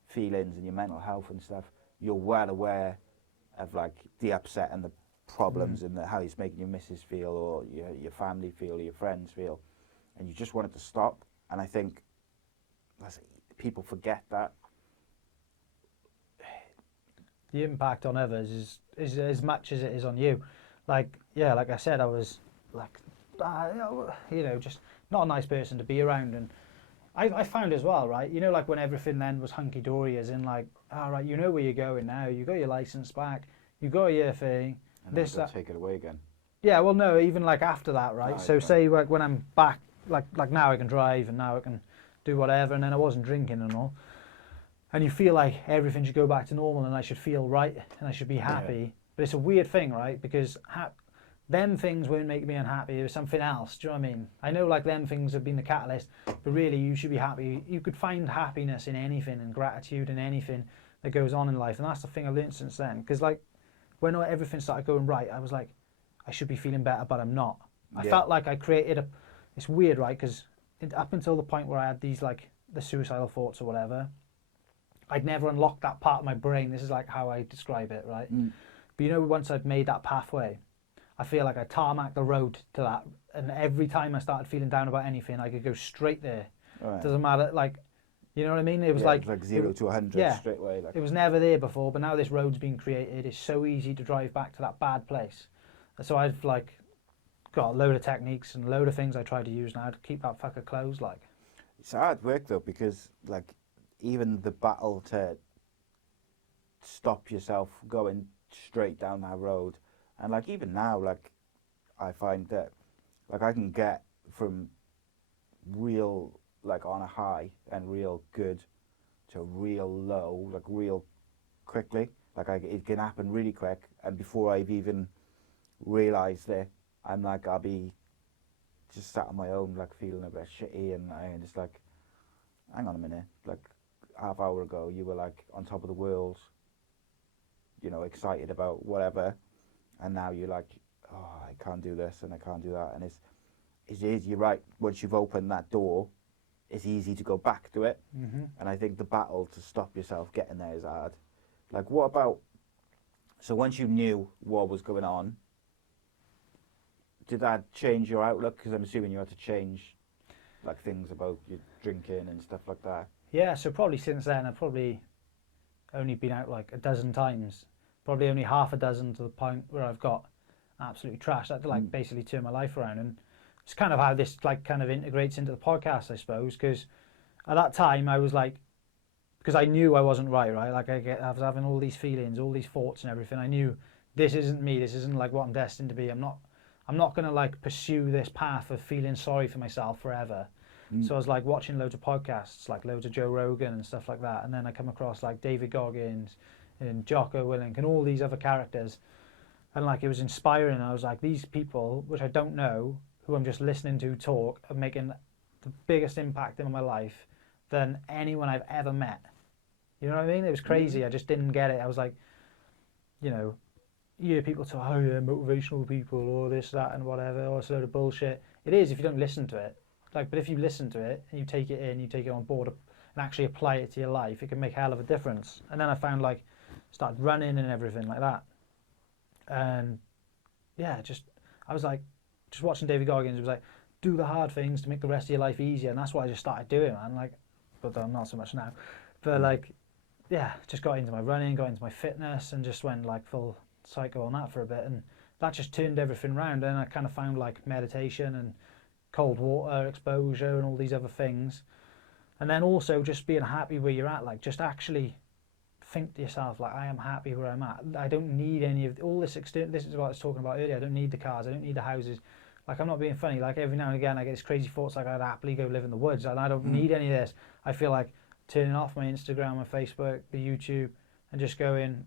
feelings and your mental health and stuff, you're well aware of like the upset and the problems and how it's making your missus feel or your family feel or your friends feel, and you just want it to stop. And I think people forget that. The impact on others is as much as it is on you. Like, yeah, like I said, I was like, just not a nice person to be around. And I found as well, right, like when everything then was hunky-dory, as in like, all right, you know where you're going now, you got your license back, you got your thing, And this, that. Take it away again. Yeah, well, no, even like after that, right? So say like when I'm back, like now I can drive and now I can do whatever, and then I wasn't drinking and all. And you feel like everything should go back to normal and I should feel right and I should be happy. Yeah. But it's a weird thing, right? Because them things won't make me unhappy. It was something else. Do you know what I mean? I know like them things have been the catalyst, but really you should be happy. You could find happiness in anything and gratitude in anything that goes on in life. And that's the thing I learned since then. Because like when everything started going right, I was like, I should be feeling better, but I'm not. I felt like I created it's weird, right? Because up until the point where I had these like the suicidal thoughts or whatever, I'd never unlocked that part of my brain. This is like how I describe it, right? But once I'd made that pathway, I feel like I tarmacked the road to that. And every time I started feeling down about anything, I could go straight there. Right. Doesn't matter, like, you know what I mean? It was like 0 to 100 straight away. Like. It was never there before, but now this road's been created. It's so easy to drive back to that bad place. So I've like got a load of techniques and a load of things I try to use now to keep that fucker closed. Like, it's hard work though, because like even the battle to stop yourself going straight down that road, and like even now, like I find that like I can get from real like on a high and real good to real low, like real quickly. Like it can happen really quick, and before I've even realised it, I'm like I'll be just sat on my own, like feeling a bit shitty, and I'm just like, hang on a minute, like half hour ago you were like on top of the world, excited about whatever, and now you're like, oh, I can't do this and I can't do that. And you're right, once you've opened that door, it's easy to go back to it. And I think the battle to stop yourself getting there is hard. Like, what about, so once you knew what was going on, did that change your outlook? Because I'm assuming you had to change like things about your drinking and stuff like that. Yeah, so probably since then I've probably only been out like a dozen times, probably only half a dozen, to the point where I've got absolutely trashed. I had to like basically turn my life around, and it's kind of how this like kind of integrates into the podcast, I suppose, because at that time I was like, because I knew I wasn't right, like I was having all these feelings, all these thoughts and everything. I knew this isn't me, this isn't like what I'm destined to be. I'm not going to like pursue this path of feeling sorry for myself forever. So I was like watching loads of podcasts, like loads of Joe Rogan and stuff like that. And then I come across like David Goggins and Jocko Willink and all these other characters. And like it was inspiring. I was like, these people, which I don't know, who I'm just listening to talk, are making the biggest impact in my life than anyone I've ever met. You know what I mean? It was crazy. I just didn't get it. I was like, you hear people talk, oh yeah, motivational people, or this, that, and whatever, or it's a load of bullshit. It is if you don't listen to it. Like, but if you listen to it and you take it in, you take it on board and actually apply it to your life, it can make a hell of a difference. And then I found started running and everything like that. And yeah, I was like, just watching David Goggins, it was like, do the hard things to make the rest of your life easier, and that's what I just started doing, man. Like, but I'm not so much now. But like, yeah, just got into my running, got into my fitness, and just went like full psycho on that for a bit, and that just turned everything around. And I kind of found like meditation and cold water exposure and all these other things, and then also just being happy where you're at, like just actually think to yourself, like, I am happy where I'm at. I don't need any of all this external. This is what I was talking about earlier. I don't need the cars. I don't need the houses. Like, I'm not being funny. Like, every now and again, I get these crazy thoughts, like I'd happily go live in the woods, and I don't need any of this. I feel like turning off my Instagram, my Facebook, the YouTube, and just going,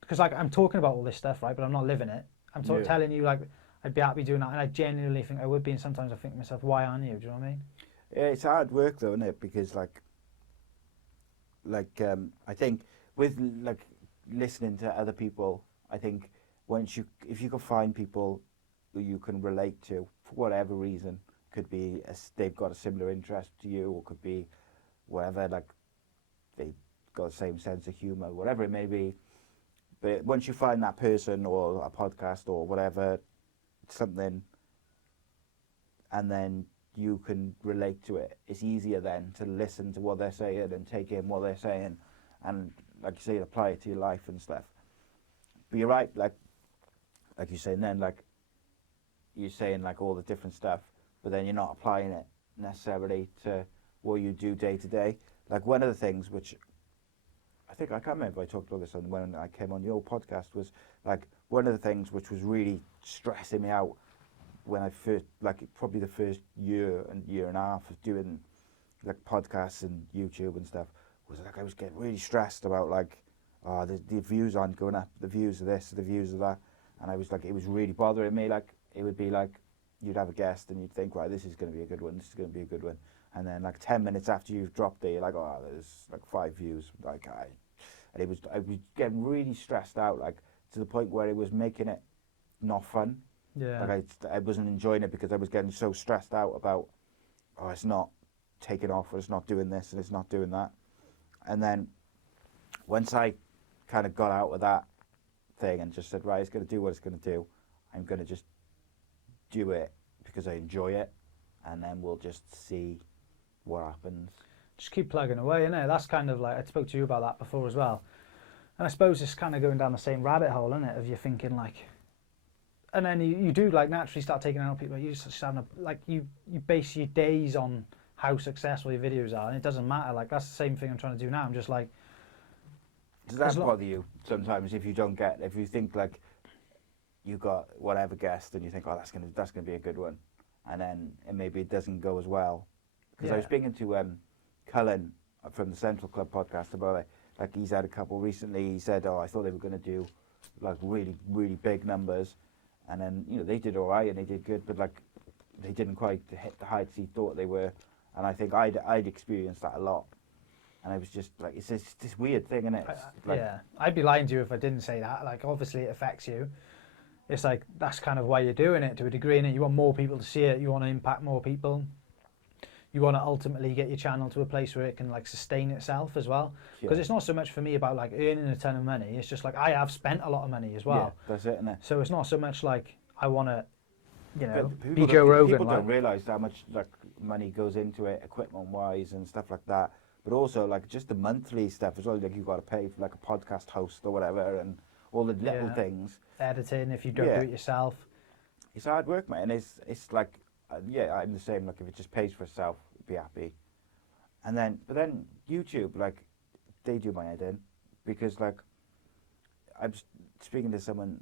because like I'm talking about all this stuff, right? But I'm not living it. I'm telling you, like, I'd be happy doing that, and I genuinely think I would be. And sometimes I think to myself, why aren't you? Do you know what I mean? Yeah, it's hard work though, isn't it? Because I think with like listening to other people, I think if you can find people who you can relate to for whatever reason, could be they've got a similar interest to you, or could be whatever, like they've got the same sense of humor, whatever it may be. But once you find that person or a podcast or whatever, something, and then you can relate to it, it's easier then to listen to what they're saying and take in what they're saying, and like you say, apply it to your life and stuff. But you're right, like you're saying then, like you're saying like all the different stuff, but then you're not applying it necessarily to what you do day to day. Like one of the things which I think, I can't remember if I talked about this on when I came on your podcast, was like one of the things which was really stressing me out when I first, like probably the first year and a half of doing like podcasts and YouTube and stuff, was like I was getting really stressed about like, oh, the views aren't going up, the views of this, the views of that, and I was like, it was really bothering me. Like it would be like, you'd have a guest and you'd think, right, this is going to be a good one, this is going to be a good one, and then like 10 minutes after you've dropped it, you're like, oh, there's like 5 views, and I was getting really stressed out, like to the point where it was making it not fun. Yeah. Like I wasn't enjoying it because I was getting so stressed out about, oh, it's not taking off, or it's not doing this, and it's not doing that. And then once I kind of got out of that thing and just said, right, it's going to do what it's going to do, I'm going to just do it because I enjoy it, and then we'll just see what happens. Just keep plugging away, innit? That's kind of like, I spoke to you about that before as well. And I suppose it's kind of going down the same rabbit hole, isn't it? Of you thinking like, and then you do like naturally start taking out people. You just having like you base your days on how successful your videos are, and it doesn't matter. Like that's the same thing I'm trying to do now. I'm just like, does that bother you sometimes if you think like you got whatever guest and you think, oh, that's gonna be a good one, and then maybe it doesn't go as well? Because I was speaking to Cullen from the Central Club podcast about it. Like he's had a couple recently. He said, oh, I thought they were going to do like really, really big numbers, and then they did all right and they did good, but like they didn't quite hit the heights he thought they were. And I think I'd experienced that a lot, and I was just like, it's this weird thing, isn't it? Like, yeah, I'd be lying to you if I didn't say that. Like obviously it affects you. It's like that's kind of why you're doing it to a degree, and you want more people to see it. You want to impact more people. You want to ultimately get your channel to a place where it can like sustain itself as well. Because it's not so much for me about like earning a ton of money. It's just like I have spent a lot of money as well. Yeah, that's it, isn't it? So it's not so much like I want to, be Joe Rogan. People don't realise how much like money goes into it, equipment-wise and stuff like that. But also like just the monthly stuff as well. Like you've got to pay for like a podcast host or whatever, and all the little things. Editing if you don't do it yourself. It's hard work, mate, and it's like. I'm the same. Like if it just pays for itself, I'd be happy. But then YouTube, like they do my head in, because like I'm speaking to someone,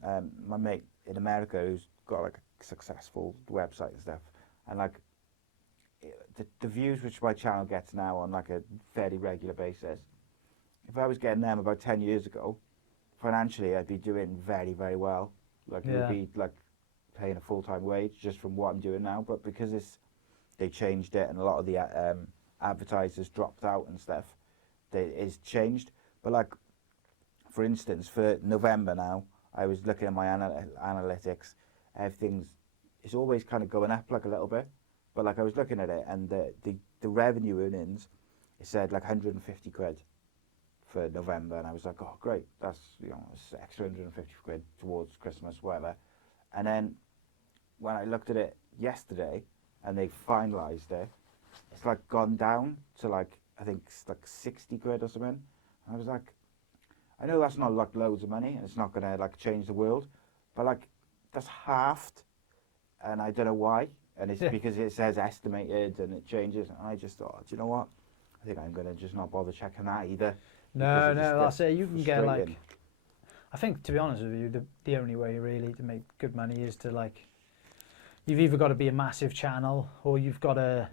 my mate in America who's got like a successful website and stuff, and like the views which my channel gets now on like a fairly regular basis, if I was getting them about 10 years ago, financially I'd be doing very, very well. Like it would be like paying a full-time wage just from what I'm doing now, but because they changed it and a lot of the advertisers dropped out and stuff, it's changed. But like for instance, for November now, I was looking at my analytics. It's always kind of going up like a little bit, but like I was looking at it, and the revenue earnings, it said like 150 quid for November, and I was like, oh great, that's it's extra 150 quid towards Christmas, whatever. And then when I looked at it yesterday and they finalised it, it's like gone down to like, I think it's like 60 quid or something. And I was like, I know that's not like loads of money and it's not going to like change the world, but like that's halved and I don't know why. And it's because it says estimated and it changes. And I just thought, do you know what? I think I'm going to just not bother checking that either. No, that's it. You can get like, frustrating. I think to be honest with you, the only way really to make good money is to like, you've either got to be a massive channel or you've got to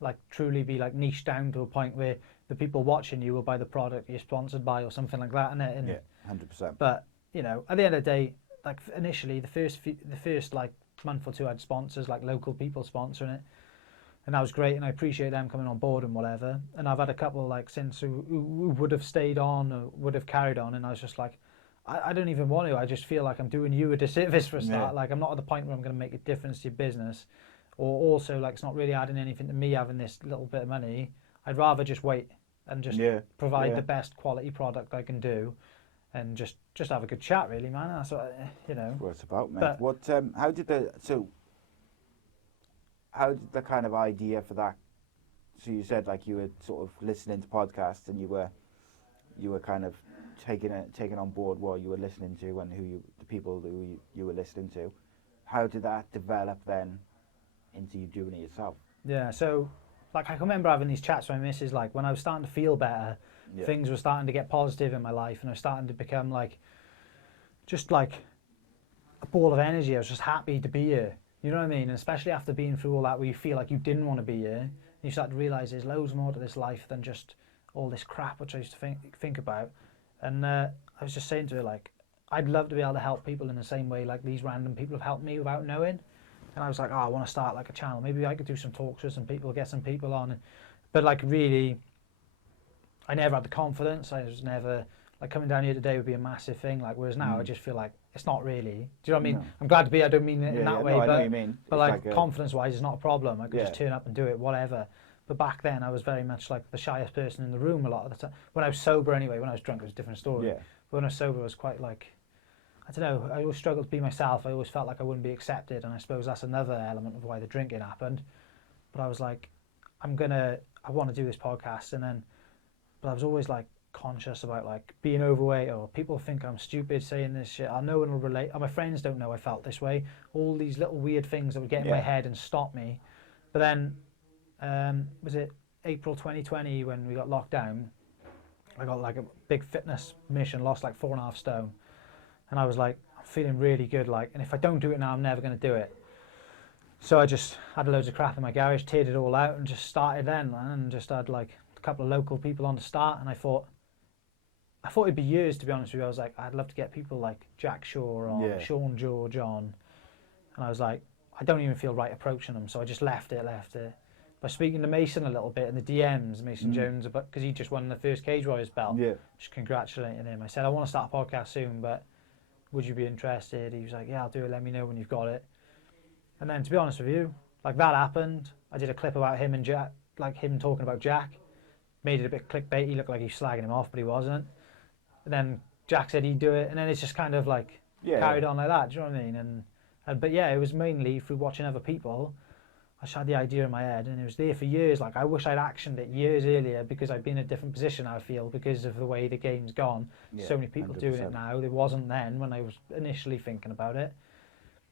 like truly be like niche down to a point where the people watching you will buy the product you're sponsored by or something like that. And Yeah, 100%. But you know, at the end of the day, like initially the first like month or two I had sponsors, like local people sponsoring it, and that was great, and I appreciate them coming on board and whatever. And I've had a couple like since who would have stayed on or would have carried on, and I was just like, I don't even want to. I just feel like I'm doing you a disservice for a start. Like I'm not at the point where I'm going to make a difference to your business, or also like it's not really adding anything to me having this little bit of money. I'd rather just wait and just provide the best quality product I can do, and just have a good chat, really, man. That's what, you know. That's what it's about, mate. But, What? How did the kind of idea for that? So you said like you were sort of listening to podcasts and you were kind of taking on board what you were listening to and the people who you were listening to. How did that develop then into you doing it yourself? Yeah, so like I can remember having these chats with my missus, like when I was starting to feel better, things were starting to get positive in my life, and I was starting to become like just like a ball of energy. I was just happy to be here. You know what I mean? And especially after being through all that, where you feel like you didn't want to be here, and you start to realise there's loads more to this life than just all this crap which I used to think about. And I was just saying to her, like, I'd love to be able to help people in the same way like these random people have helped me without knowing. And I was like, oh, I want to start like a channel. Maybe I could do some talks with some people, get some people on. But like really, I never had the confidence. I was never, like coming down here today would be a massive thing. Like, whereas now I just feel like it's not really. Do you know what I mean? No. I'm glad to be, I don't mean it in that way. No, but, I know what you mean. But like confidence-wise, it's not a problem. I could just Yeah. turn up and do it, whatever. But back then, I was very much like the shyest person in the room a lot of the time. When I was sober anyway, when I was drunk, it was a different story. Yeah. But when I was sober, I was quite like, I don't know, I always struggled to be myself. I always felt like I wouldn't be accepted, and I suppose that's another element of why the drinking happened. But I was like, I want to do this podcast, but I was always like conscious about like being overweight, or people think I'm stupid saying this shit. No one will relate. My friends don't know I felt this way. All these little weird things that would get in my head and stop me. But then, was it April 2020 when we got locked down? I got like a big fitness mission, lost like 4.5 stone. And I was like, I'm feeling really good, like, and if I don't do it now, I'm never going to do it. So I just had loads of crap in my garage, teared it all out, and just started then, man, and just had like a couple of local people on to start. And I thought it'd be years, to be honest with you. I was like, I'd love to get people like Jack Shaw on, Sean George on. And I was like, I don't even feel right approaching them, so I just left it. By speaking to Mason a little bit in the DMs, Mason Jones, because he just won the first Cage Warriors belt. Yeah. Just congratulating him. I said, I want to start a podcast soon, but would you be interested? He was like, yeah, I'll do it. Let me know when you've got it. And then, to be honest with you, like that happened. I did a clip about him and Jack, like him talking about Jack. Made it a bit clickbait. He looked like he was slagging him off, but he wasn't. And then Jack said he'd do it, and then it's just kind of like carried on like that. Do you know what I mean? But yeah, it was mainly through watching other people. I just had the idea in my head, and it was there for years. Like I wish I'd actioned it years earlier, because I'd been in a different position, I feel, because of the way the game's gone. So many people 100%. Doing it now. There wasn't then when I was initially thinking about it.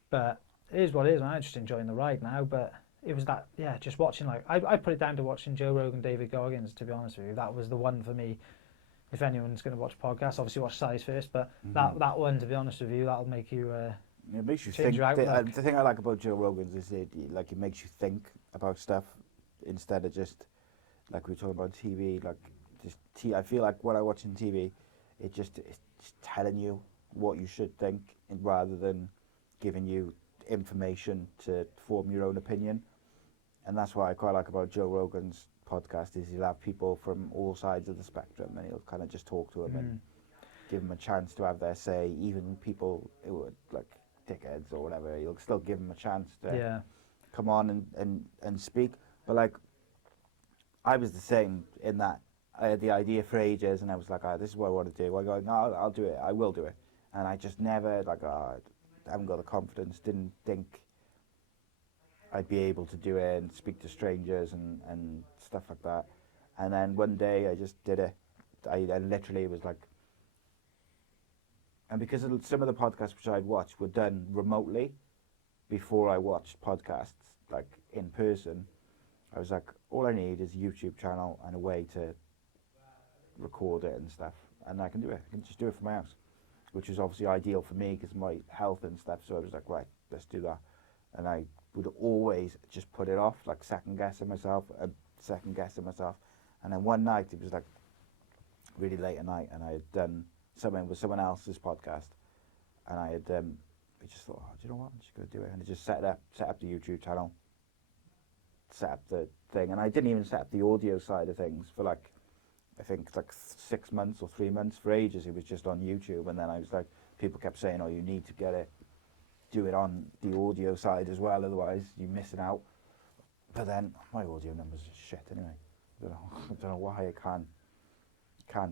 But it is what it is, man. I'm just enjoying the ride now. But it was that, just watching, like, I put it down to watching Joe Rogan, David Goggins, to be honest with you. That was the one for me. If anyone's going to watch podcasts, obviously watch Size first, but that one, to be honest with you, that'll make you... it makes you think. The thing I like about Joe Rogan's is it makes you think about stuff instead of just, like we were talking about TV, like I feel like when I watch on TV, it's just telling you what you should think, rather than giving you information to form your own opinion. And that's what I quite like about Joe Rogan's podcast, is he'll have people from all sides of the spectrum, and he'll kind of just talk to them and give them a chance to have their say. Even people who are like dickheads or whatever, you'll still give them a chance to come on and speak. But like, I was the same in that I had the idea for ages, and I was like, this is what I want to do. I go, no, I'll do it. I will do it. And I just never, like, I haven't got the confidence, didn't think I'd be able to do it and speak to strangers and stuff like that. And then one day I just did it. I literally was like, and because some of the podcasts which I'd watched were done remotely before I watched podcasts, like in person, I was like, all I need is a YouTube channel and a way to record it and stuff. And I can do it. I can just do it from my house, which is obviously ideal for me because my health and stuff. So I was like, right, let's do that. And I would always just put it off, like second guessing myself. And then one night, it was like really late at night, and I had done something with someone else's podcast. And I just thought, oh, do you know what? I'm just going to do it. And I just set up the YouTube channel, set up the thing. And I didn't even set up the audio side of things for like, I think like 6 months or 3 months. For ages it was just on YouTube, and then I was like, people kept saying, oh, you need to do it on the audio side as well, otherwise you're missing out. But then my audio numbers are shit anyway. I don't know why I can't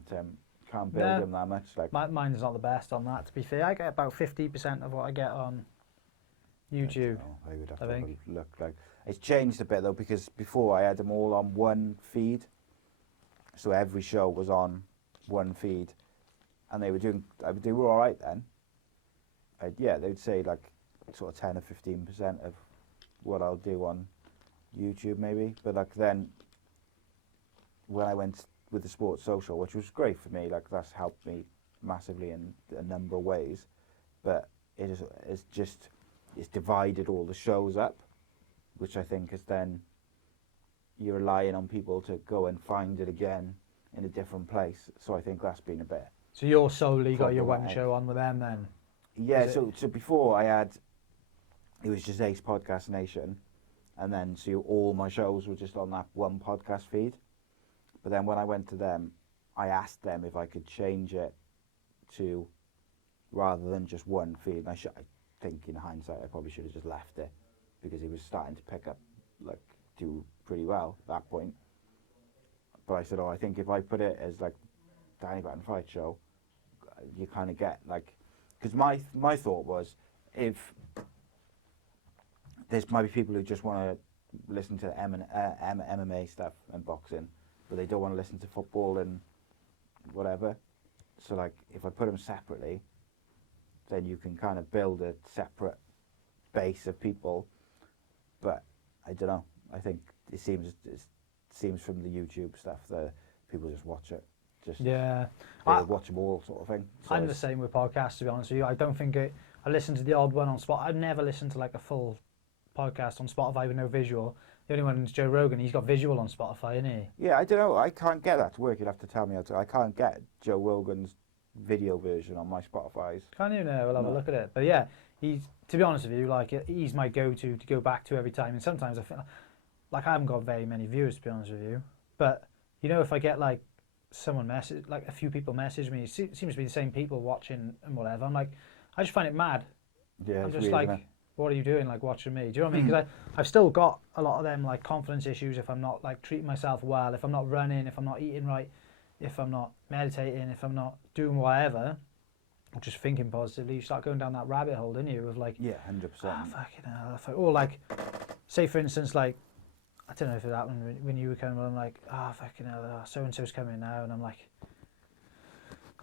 build them that much. Like mine's not the best on that, to be fair. I get about 50% of what I get on YouTube. I would have to look. Like it's changed a bit though, because before I had them all on one feed. So every show was on one feed, and they were all right then. They'd say like sort of 10 or 15% of what I'll do on YouTube maybe. But like then, when I went with the Sports Social, which was great for me, like that's helped me massively in a number of ways. But it's divided all the shows up, which I think is then you're relying on people to go and find it again in a different place. So I think that's been a bit. So you're solely got your one show on with them then? Yeah, so before it was just Ace Podcast Nation, and then so all my shows were just on that one podcast feed. But then when I went to them, I asked them if I could change it to rather than just one feed. And I think in hindsight I probably should have just left it, because it was starting to pick up, like do pretty well at that point. But I said, I think if I put it as like Danny Batten Fight Show, you kind of get like, because my thought was, if there's might be people who just want to listen to MMA stuff and boxing, but they don't want to listen to football and whatever. So like, if I put them separately, then you can kind of build a separate base of people. But I don't know. I think it seems from the YouTube stuff that people just watch it. They watch them all, sort of thing. So I'm the same with podcasts, to be honest with you. I don't think I listen to the odd one on Spotify. I've never listened to like a full podcast on Spotify with no visual. The only one is Joe Rogan. He's got visual on Spotify, isn't he? Yeah, I don't know. I can't get that to work. You'd have to tell me how to. I can't get Joe Rogan's video version on my Spotify's. Can't you know? We'll have a look at it. But yeah, to be honest with you, like he's my go-to to go back to every time. And sometimes I feel like I haven't got very many viewers, to be honest with you. But you know, if I get like someone message, like a few people message me, it seems to be the same people watching and whatever. I'm like, I just find it mad. Yeah, I'm it's just weird, like, isn't it? what are you doing, like watching me? Do you know what I mean? Because I've still got a lot of them like confidence issues if I'm not like treating myself well, if I'm not running, if I'm not eating right, if I'm not meditating, if I'm not doing whatever, or just thinking positively. You start going down that rabbit hole, don't you? Of like, 100%. Fucking hell. Or like, say for instance, like, I don't know if it happened when you were coming, I'm like, fucking hell, so and so's coming now, and I'm like,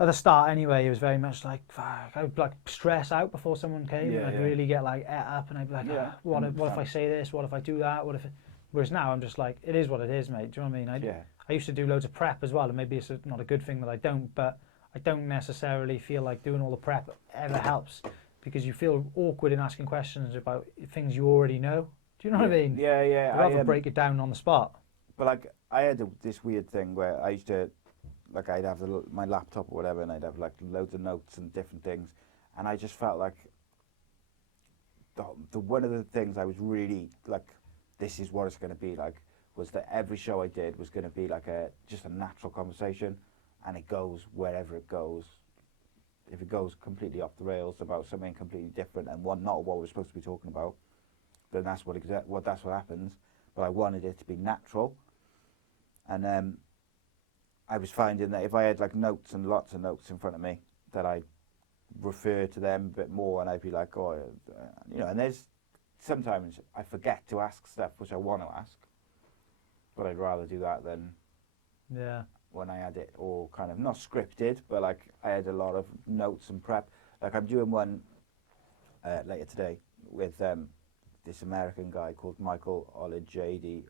at the start anyway, it was very much like, fuck, I would like stress out before someone came, and I'd really get like ate up, and I'd be like, what if I say this, what if I do that, whereas now I'm just like, it is what it is, mate. Do you know what I mean? I used to do loads of prep as well, and maybe it's not a good thing that I don't, but I don't necessarily feel like doing all the prep ever helps, because you feel awkward in asking questions about things you already know. Do you know what I mean? Yeah. You'd rather break it down on the spot. But like, I had this weird thing where I used to, like, I'd have my laptop or whatever, and I'd have like loads of notes and different things, and I just felt like the one of the things I was really like, this is what it's going to be like, was that every show I did was going to be like just a natural conversation, and it goes wherever it goes. If it goes completely off the rails about something completely different and not what we're supposed to be talking about, then that's what happens. But I wanted it to be natural, and I was finding that if I had like notes and lots of notes in front of me, that I'd refer to them a bit more, and I'd be like, and there's sometimes I forget to ask stuff which I want to ask, but I'd rather do that than Yeah. when I had it all kind of not scripted, but like I had a lot of notes and prep. Like I'm doing one later today with this American guy called Michael Olajide,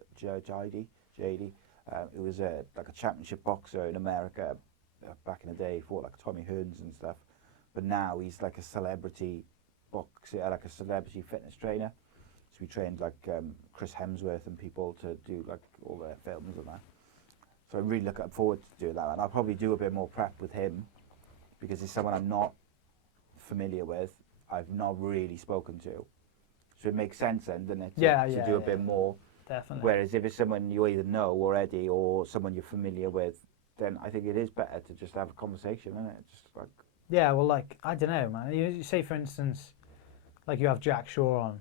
who was like a championship boxer in America back in the day. He fought like Tommy Hearns and stuff, but now he's like a celebrity boxer, like a celebrity fitness trainer. So we trained like Chris Hemsworth and people to do like all their films and that. So I'm really looking forward to doing that, and I'll probably do a bit more prep with him because he's someone I'm not familiar with. I've not really spoken to, so it makes sense then, doesn't it? To do a bit more. Definitely. Whereas if it's someone you either know already or someone you're familiar with, then I think it is better to just have a conversation, isn't it? Just like. Yeah, well, like, I don't know, man. You say, for instance, like you have Jack Shaw on.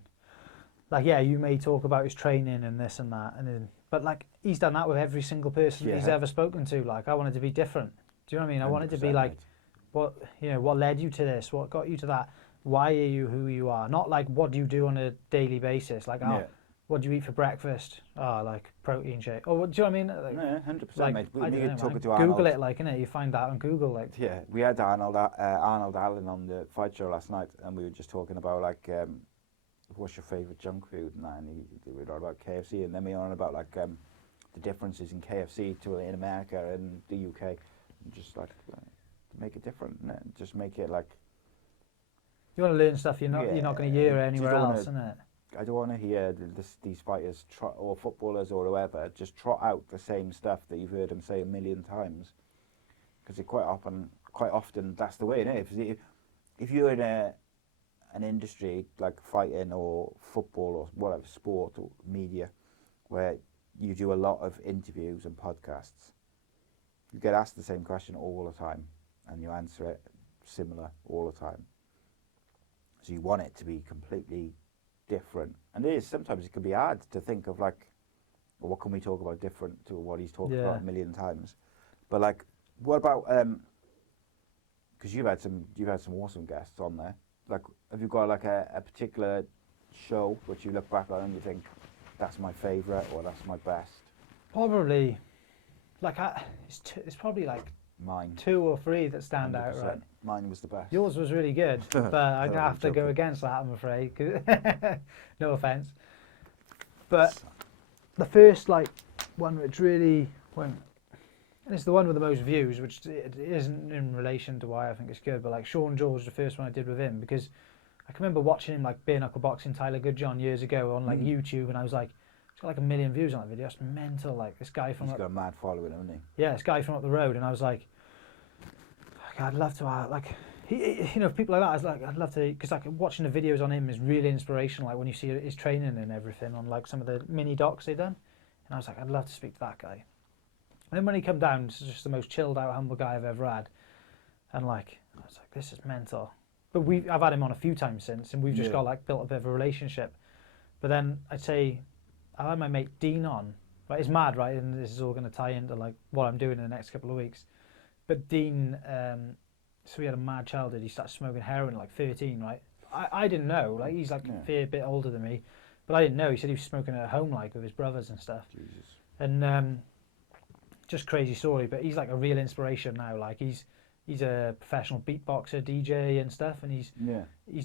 Like, yeah, you may talk about his training and this and that, and then, but like he's done that with every single person he's ever spoken to. Like, I wanted to be different. Do you know what I mean? I wanted to be like, what led you to this? What got you to that? Why are you who you are? Not like what do you do on a daily basis? Like, what do you eat for breakfast? Oh, like protein shake. Oh, do you know what I mean? Like, no, 100%, like, mate. I don't know, talking man. to Arnold. Google it, like, innit? You find that on Google, like. Yeah, we had Arnold Allen on the fight show last night, and we were just talking about like, what's your favourite junk food and that, and we were on about KFC, and then we were on about like the differences in KFC to in America and the UK, and just like make it different, and just make it like. You want to learn stuff you're not going to hear anywhere else, isn't it? I don't want to hear these fighters or footballers or whoever just trot out the same stuff that you've heard them say a million times, because it quite often that's the way, isn't it? If you're in an industry like fighting or football or whatever sport or media, where you do a lot of interviews and podcasts, you get asked the same question all the time, and you answer it similar all the time. So you want it to be completely different, and it is. Sometimes it can be hard to think of like, well, what can we talk about different to what he's talked about a million times. But like, what about because you've had some awesome guests on there. Like, have you got like a particular show which you look back on and you think that's my favourite or that's my best? Probably, like it's probably like mine 2 or 3 that stand 100%. out. Right? Mine was the best. Yours was really good, but I'm gonna have to go against that, I'm afraid. No offense, but the first like one which really went, and it's the one with the most views, which it isn't in relation to why I think it's good, but like Sean George, the first one I did with him, because I can remember watching him like bare knuckle boxing Tyler Goodjohn years ago on like YouTube, and I was like, it's got like 1 million views on that video. It's mental. Like this guy from he's got a mad following, hasn't he? Yeah, this guy from up the road, and I was like, I'd love to like people like that. I was like, I'd love to, because like watching the videos on him is really inspirational. Like when you see his training and everything on like some of the mini docs they've done, and I was like, I'd love to speak to that guy. And then when he come down, this is just the most chilled out, humble guy I've ever had, and like I was like, this is mental. But I've had him on a few times since, and we've just got like built a bit of a relationship. But then I'd say I had my mate Dean on. Right, it's mad, right? And this is all going to tie into like what I'm doing in the next couple of weeks. But Dean, so he had a mad childhood. He started smoking heroin at like 13, right? I didn't know. Like he's like a fair bit older than me, but I didn't know. He said he was smoking at home, like with his brothers and stuff. Jesus. And just crazy story. But he's like a real inspiration now. Like he's a professional beatboxer, DJ and stuff. And he's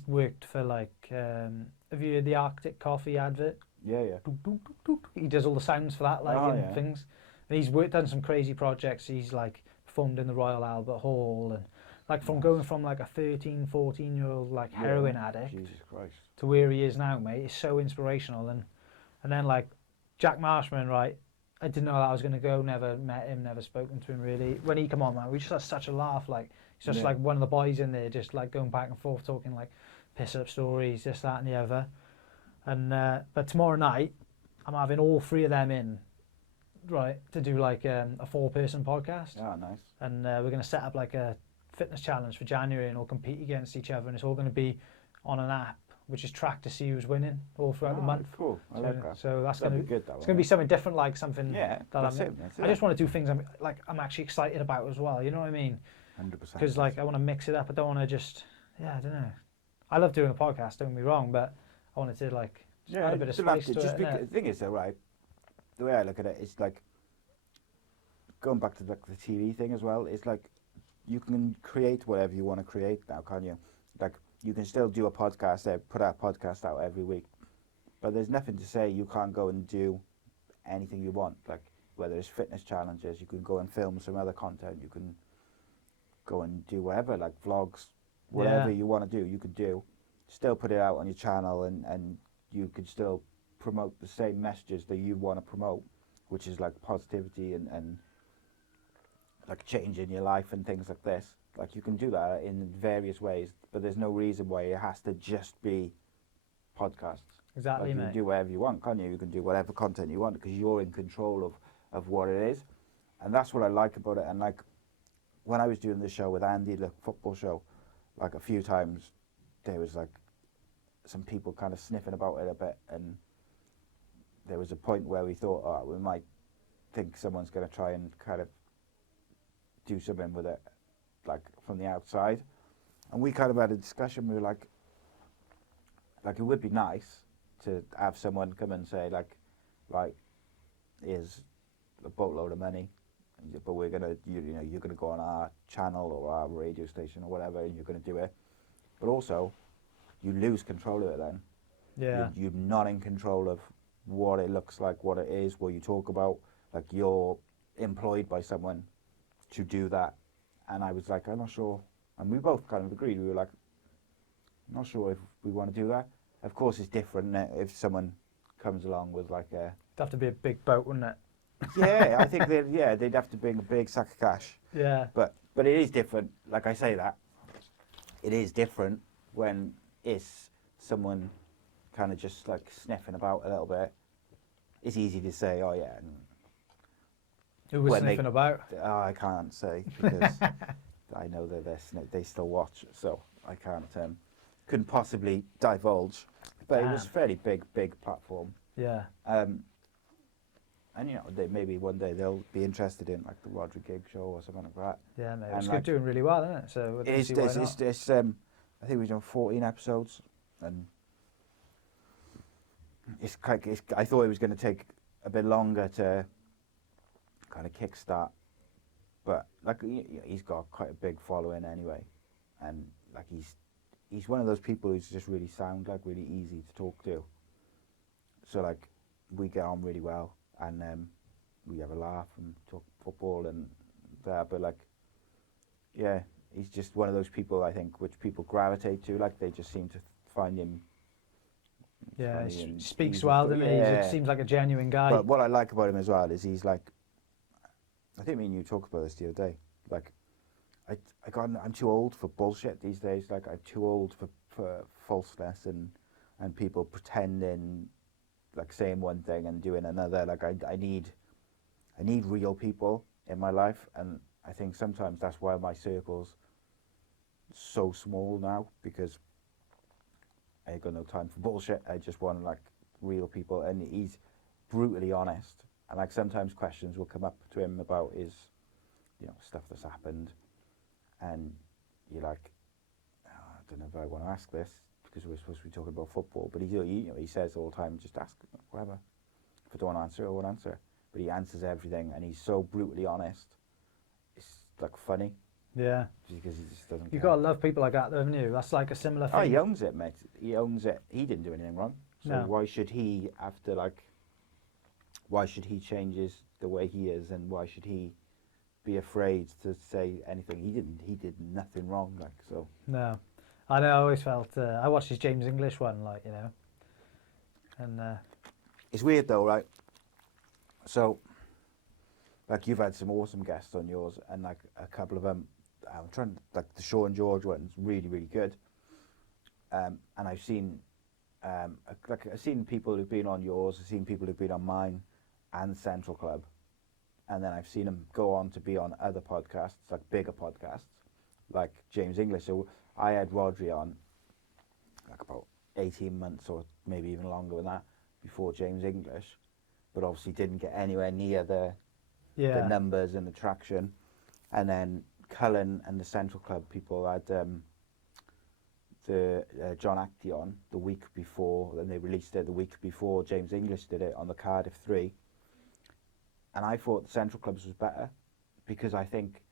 worked for like have you heard the Arctic Coffee advert? Yeah. Boop, boop, boop, boop. He does all the sounds for that, like and things. And he's done some crazy projects. He's like performed in the Royal Albert Hall, and like from going from like a 13, 14-year-old like heroin addict to where he is now, mate, is so inspirational. And then like Jack Marshman, right? I didn't know that I was going to go. Never met him, never spoken to him really. When he come on, man, we just had such a laugh. Like he's just like one of the boys in there, just like going back and forth, talking like piss up stories, this, that, and the other. And but tomorrow night, I'm having all 3 of them in, right, to do like a 4-person podcast. Oh, nice. And we're going to set up like a fitness challenge for January, and we'll compete against each other, and it's all going to be on an app which is tracked to see who's winning all throughout the month. Cool. I like that. So that's That'd going to be good. It's going to be something different, like something that that's I just want to do things I'm actually excited about as well. You know what I mean? 100%. Because like I want to mix it up. I don't want to just I don't know. I love doing a podcast. Don't get me wrong, but I wanted to like add a bit of doesn't have spice to just it. innit? the thing is though, right, the way I look at it is like, going back to like the TV thing as well, it's like, you can create whatever you want to create now, can't you? Like, you can still do a podcast, put a podcast out every week, but there's nothing to say you can't go and do anything you want. Like, whether it's fitness challenges, you can go and film some other content, you can go and do whatever, like vlogs, whatever you want to do, you could do. Still put it out on your channel, and you could still promote the same messages that you want to promote, which is like positivity and like changing your life and things like this. Like, you can do that in various ways, but there's no reason why it has to just be podcasts. Exactly, Like, you mate. can do whatever you want, can't you? You can do whatever content you want because you're in control of what it is. And that's what I like about it. And like, when I was doing the show with Andy, the football show, like a few times there was like some people kind of sniffing about it a bit, and there was a point where we thought, oh, we might think someone's going to try and kind of do something with it, like from the outside. And we kind of had a discussion. We were like it would be nice to have someone come and say, like, right, here's a boatload of money, but we're gonna, you're gonna go on our channel or our radio station or whatever, and you're gonna do it. But also, you lose control of it then. Yeah. You're not in control of what it looks like, what it is, what you talk about. Like, you're employed by someone to do that. And I was like, I'm not sure. And we both kind of agreed. We were like, I'm not sure if we want to do that. Of course, it's different if someone comes along with like a... It'd have to be a big boat, wouldn't it? Yeah, I think they'd have to bring a big sack of cash. Yeah. But it is different. Like I say that, it is different when it's someone kind of just like sniffing about a little bit. It's easy to say, oh yeah. And Who was when sniffing about? Oh, I can't say because I know that they still watch, so I can't couldn't possibly divulge. But it was a fairly big platform. Yeah. And maybe one day they'll be interested in like the Rodri Gig show or something like that. Yeah, mate. And It's like, doing really well, isn't it? So I don't see why not. it's I think we've done 14 episodes, and I thought it was going to take a bit longer to kind of kickstart, but like he's got quite a big following anyway, and like he's one of those people who's just really sound, like really easy to talk to. So like we get on really well, and we have a laugh and talk football and that. But like, yeah, he's just one of those people, I think, which people gravitate to. Like, they just seem to find him. Yeah, he and speaks easy well, to- doesn't he? yeah. He seems like a genuine guy. But what I like about him as well is he's like, I think me and you talked about this the other day. Like, I'm too old for bullshit these days. Like, I'm too old for falseness and people pretending, like saying one thing and doing another. Like, I need real people in my life, and I think sometimes that's why my circle's so small now, because I ain't got no time for bullshit. I just want like real people, and he's brutally honest. And like sometimes questions will come up to him about his, stuff that's happened, and you're like, oh, I don't know if I want to ask this because we're supposed to be talking about football. But he says all the time, just ask whatever. If I don't want to answer, I won't answer. But he answers everything, and he's so brutally honest. It's like funny. Yeah. Because he just doesn't. You've care. got to love people like that, though, haven't you? That's like a similar thing. Oh, he owns it, mate. He owns it. He didn't do anything wrong. So No. why should he have to, like, why should he change the way he is, and why should he be afraid to say anything? He did nothing wrong, like, so. No. I know, I always felt, I watched his James English one, like, and... It's weird though, right? So, like, you've had some awesome guests on yours, and like a couple of them, I'm trying, like the Shaw and George one's really, really good. And I've seen, I've seen people who've been on yours, I've seen people who've been on mine and Central Club. And then I've seen them go on to be on other podcasts, like bigger podcasts, like James English. So I had Rodri on like about 18 months or maybe even longer than that before James English, but obviously didn't get anywhere near the numbers and the traction. And then Cullen and the Central Club people had the John Action the week before, and they released it the week before James English did it on the Cardiff 3. And I thought the Central Clubs was better because I think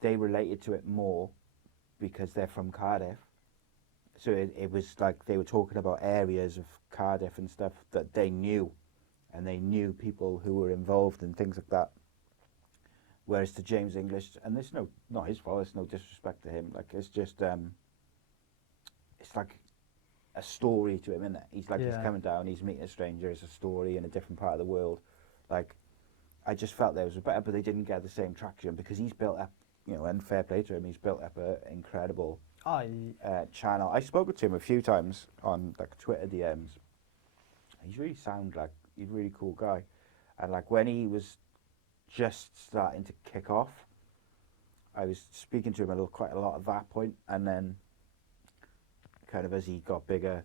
they related to it more because they're from Cardiff. So it was like they were talking about areas of Cardiff and stuff that they knew, and they knew people who were involved and things like that. Whereas to James English, and there's not his fault, it's no disrespect to him, like it's just, it's like a story to him, isn't it? He's like, he's coming down, he's meeting a stranger, it's a story in a different part of the world. Like, I just felt theirs was better, but they didn't get the same traction because he's built up, you know, and fair play to him, he's built up an incredible channel. I spoke to him a few times on like Twitter DMs. He's really he's a really cool guy. And like when he was just starting to kick off, I was speaking to him quite a lot at that point, and then kind of as he got bigger,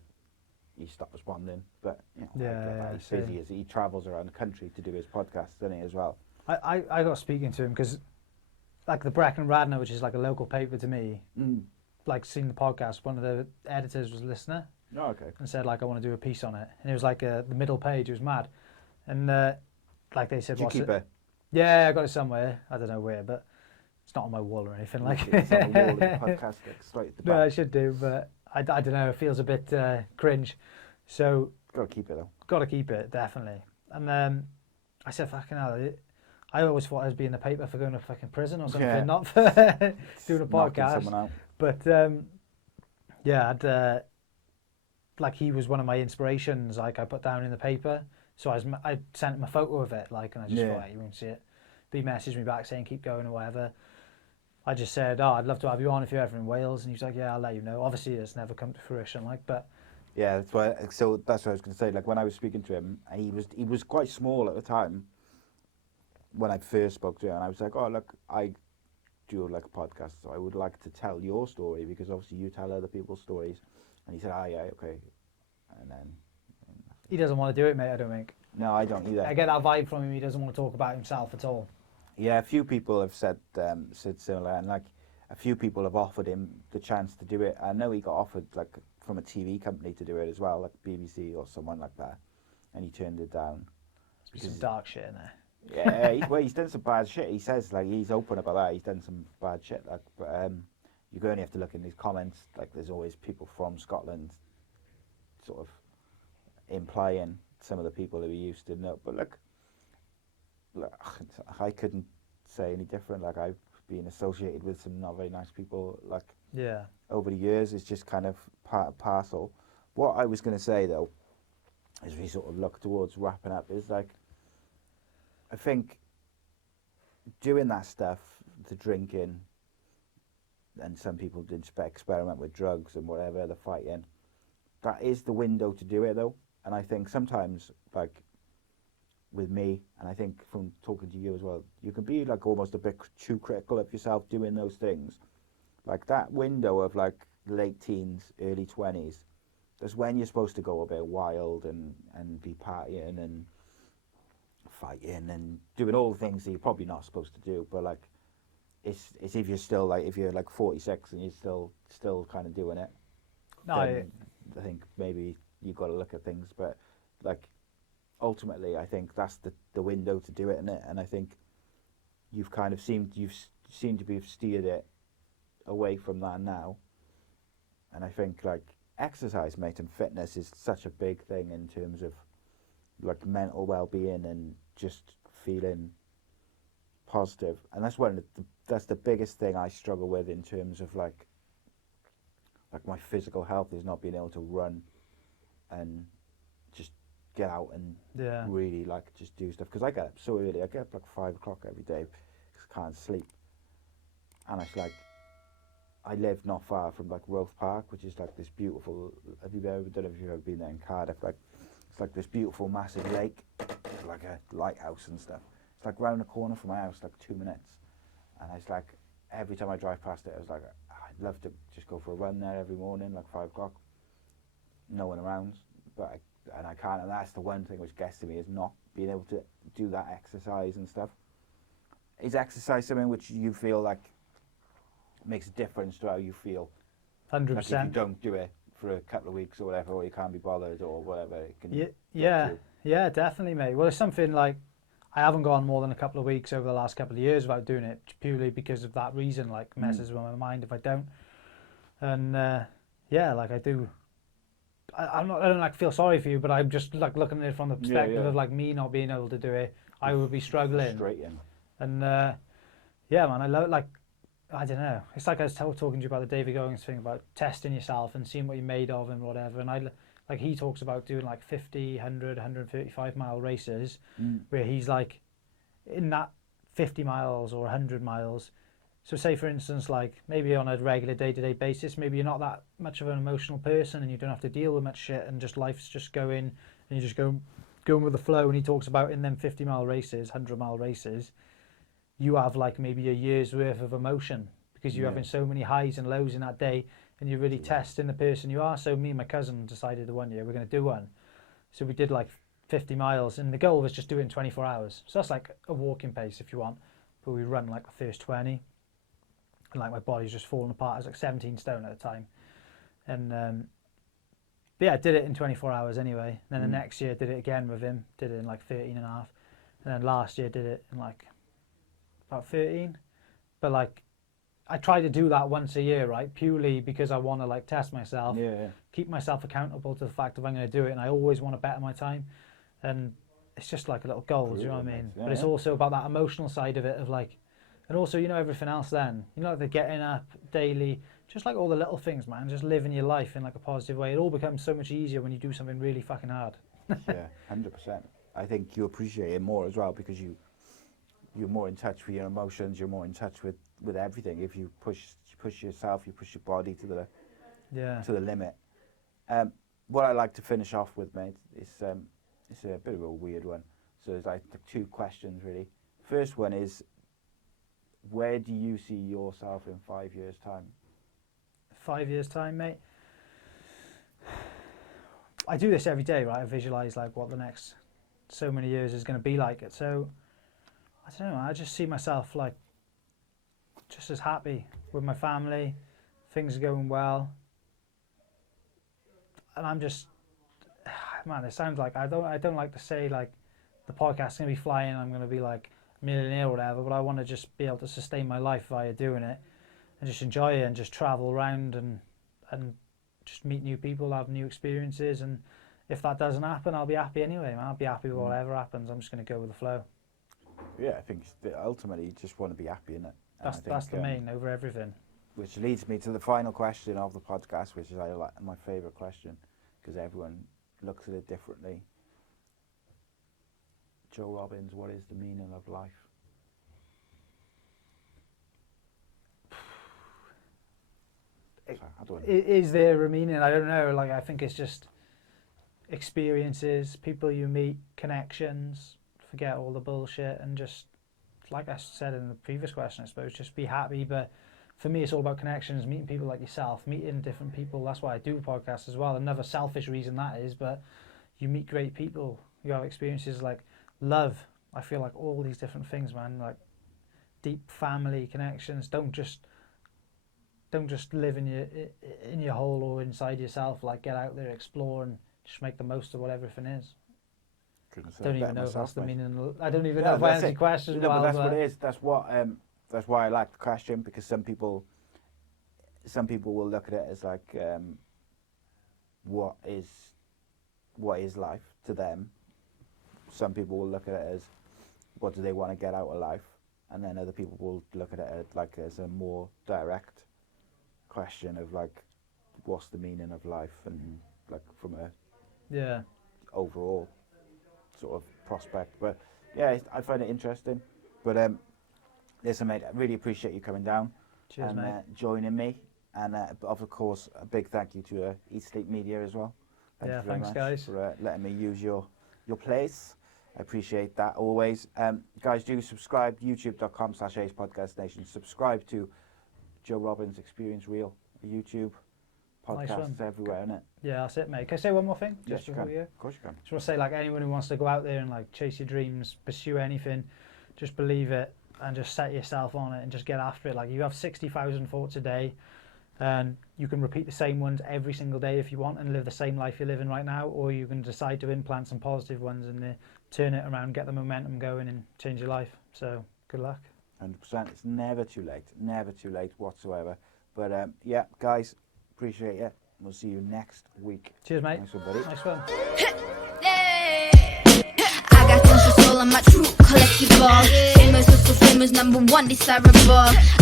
he stopped responding. But you know, he's busy as he travels around the country to do his podcast, doesn't he, as well? I got speaking to him because like the Brecon Radnor, which is like a local paper to me, like seen the podcast, one of the editors was a listener. Oh, okay. And said like I want to do a piece on it, and it was like the middle page. It was mad, and like they said, Did you keep it? Yeah, I got it somewhere. I don't know where, but it's not on my wall or anything. Like It's on the wall of the podcast, like, straight at the back. No, I should do, but I don't know. It feels a bit cringe, so Got to keep it though. got to keep it definitely. And I said, "Fucking hell." I always thought I was being the paper for going to fucking prison or something, not for doing a podcast. Someone out. But yeah, like he was one of my inspirations. Like I put down in the paper, so I sent him a photo of it. Like, and I just thought, hey, you won't see it. But he messaged me back saying keep going or whatever. I just said, oh, I'd love to have you on if you're ever in Wales, and he was like, yeah, I'll let you know. Obviously, it's never come to fruition, like, but. Yeah, that's why. So that's what I was going to say. Like when I was speaking to him, and he was quite small at the time. When I first spoke to him, and I was like, oh look, I do like a podcast, so I would like to tell your story because obviously you tell other people's stories. And he said, oh yeah, okay. And then he doesn't want to do it, mate. I don't think. No, I don't either. I get that vibe from him. He doesn't want to talk about himself at all. Yeah, a few people have said similar, and like a few people have offered him the chance to do it. I know he got offered like from a TV company to do it as well, like BBC or someone like that, and he turned it down. There's some dark shit in there. Yeah, he's done some bad shit. He says like he's open about that. He's done some bad shit. Like, but you only have to look in his comments. Like, there's always people from Scotland, sort of implying some of the people who he used to know. But look, I couldn't say any different. Like, I've been associated with some not very nice people. Like, over the years, it's just kind of part and parcel. What I was going to say though, as we sort of look towards wrapping up, is like, I think doing that stuff, the drinking, and some people did experiment with drugs and whatever, the fighting, that is the window to do it though. And I think sometimes, like with me, and I think from talking to you as well, you can be like almost a bit too critical of yourself doing those things. Like that window of like late teens, early 20s, that's when you're supposed to go a bit wild and be partying and fighting and doing all the things that you're probably not supposed to do. But like, it's if you're still like, if you're like 46 and you're still kind of doing it, I think maybe you've got to look at things. But like, ultimately, I think that's the window to do it, isn't it? And I think you've seemed to be steered it away from that now. And I think like exercise, mate, and fitness is such a big thing in terms of like mental well-being and just feeling positive. And that's that's the biggest thing I struggle with in terms of like my physical health, is not being able to run and just get out and really like just do stuff. Because I get up so early, I get up like 5 o'clock every day because I can't sleep. And it's like, I live not far from like Roath Park, which is like this beautiful, don't know if you've ever been there in Cardiff, like it's like this beautiful massive lake, like a lighthouse and stuff. It's like round the corner from my house, like 2 minutes. And it's like, every time I drive past it, I was like, I'd love to just go for a run there every morning, like 5 o'clock. No one around, but I can't, and that's the one thing which gets to me, is not being able to do that exercise and stuff. Is exercise something which you feel like makes a difference to how you feel 100%. Like if you don't do it for a couple of weeks or whatever, or you can't be bothered or whatever, it can Yeah, you. yeah, definitely, mate. Well, it's something like I haven't gone more than a couple of weeks over the last couple of years without doing it, purely because of that reason. Like, messes with my mind if I don't. And yeah, like I do. I don't like feel sorry for you, but I'm just like looking at it from the perspective of like me not being able to do it. I would be struggling. Frustrating. And yeah, man, I love like I don't know. It's like I was talking to you about the David Goggins thing about testing yourself and seeing what you're made of and whatever. And like he talks about doing like 50, 100, 135 mile races where he's like in that 50 miles or 100 miles. So say for instance, like maybe on a regular day-to-day basis, maybe you're not that much of an emotional person and you don't have to deal with much shit and just life's just going and you just going with the flow. And he talks about in them 50-mile races, 100-mile races, you have like maybe a year's worth of emotion because you're having so many highs and lows in that day and you're really testing the person you are. So me and my cousin decided the one year we're going to do one. So we did like 50 miles and the goal was just do it in 24 hours. So that's like a walking pace if you want. But we run like the first 20 and like my body's just falling apart. I was like 17 stone at the time. And but yeah, I did it in 24 hours anyway. And then the next year did it again with him, did it in like 13 and a half. And then last year did it in like about 13, but like I try to do that once a year, right? Purely because I want to like test myself, keep myself accountable to the fact if I'm going to do it, and I always want to better my time, and it's just like a little goal, do you know what I mean? But it's also about that emotional side of it, of like, and also you know everything else. Then you know like the getting up daily, just like all the little things, man. Just living your life in like a positive way. It all becomes so much easier when you do something really fucking hard. Yeah, 100%. I think you appreciate it more as well because you're more in touch with your emotions. You're more in touch with everything. If you push yourself, you push your body to the limit. What I like to finish off with, mate, is it's a bit of a weird one. So there's like two questions really. First one is, where do you see yourself in 5 years' time? 5 years' time, mate. I do this every day, right? I visualize like what the next so many years is going to be like. So I don't know. I just see myself like just as happy with my family. Things are going well, and I'm just, man. It sounds like I don't like to say like the podcast's gonna be flying. I'm gonna be like a millionaire or whatever. But I want to just be able to sustain my life via doing it, and just enjoy it and just travel around and just meet new people, have new experiences. And if that doesn't happen, I'll be happy anyway, man. I'll be happy with whatever happens. I'm just gonna go with the flow. Yeah, I think ultimately you just want to be happy, innit? That's the main over everything. Which leads me to the final question of the podcast, which is my favourite question, because everyone looks at it differently. Joe Robbins, what is the meaning of life? Is there a meaning? I don't know. Like I think it's just experiences, people you meet, connections. Forget all the bullshit and just, like I said in the previous question, I suppose, just be happy. But for me, it's all about connections, meeting people like yourself, meeting different people. That's why I do podcasts as well. Another selfish reason that is, but you meet great people. You have experiences like love. I feel like all these different things, man, like deep family connections. Don't just live in your hole or inside yourself. Like get out there, explore, and just make the most of what everything is. Don't even know if that's the meaning. I don't even know if I answered your question. No, but that's what it is. That's why I like the question, because some people will look at it as like, what is life to them. Some people will look at it as, what do they want to get out of life, and then other people will look at it as a more direct question of like, what's the meaning of life, and like from a overall sort of prospect. But yeah, I find it interesting. But listen, mate, I really appreciate you coming down. Cheers, and mate. Joining me, and of course a big thank you to Eat Sleep Media as well. Thank you very much, guys, for letting me use your place. I appreciate that always. Guys, do subscribe, youtube.com/AcePodcastNation. Subscribe to Joe Robbins Experience Reel, YouTube, podcasts everywhere, innit? Yeah, that's it, mate. Can I say one more thing? Yes, you can. Of course you can. Just want to say, like, anyone who wants to go out there and like chase your dreams, pursue anything, just believe it and just set yourself on it and just get after it. Like, you have 60,000 thoughts a day. And you can repeat the same ones every single day if you want and live the same life you're living right now, or you can decide to implant some positive ones and turn it around, get the momentum going and change your life. So good luck. 100%. It's never too late whatsoever. But yeah, guys, appreciate it. We'll see you next week. Cheers, mate. Nice one, buddy. Nice one. I got tons of soul, I'm a true collectible. Famous, so famous, number one, desirable.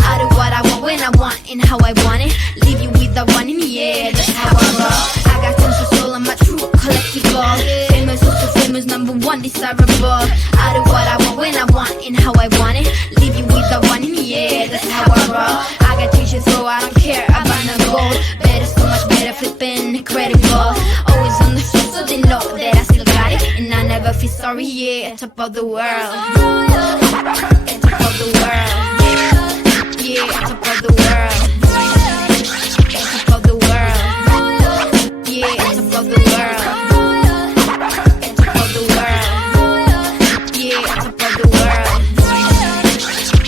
I do what I want, when I want, and how I want it. Leave you with the one in the air, that's how I roll. I got tons of soul, I'm a true collectible. Famous, so famous, number one, desirable. I do what I want, when I want, and how I want it. Leave you with the one in the air, that's how I roll. I got things to throw, I don't care about no gold. Better, so much better, flipping, incredible. Always on the show, so they know that I still got it. And I never feel sorry, yeah, top of the world. Top of the world. Yeah, top of the world. Top of the world. Yeah, top of the world. Top of the world. Yeah, top of the world.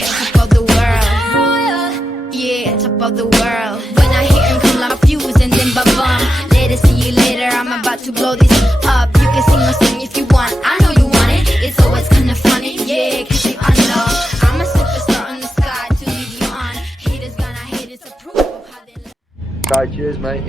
Top of the world. Yeah, top of the world. When I hear him come like fuse and then ba-bum. Later, see you later, I'm about to blow this up. You can sing or sing if you want, I know you want it. It's always kinda funny, yeah, cause you know I'm a superstar on the sky to lead you on. Haters gonna hate, it's a proof of how they Right, cheers, mate.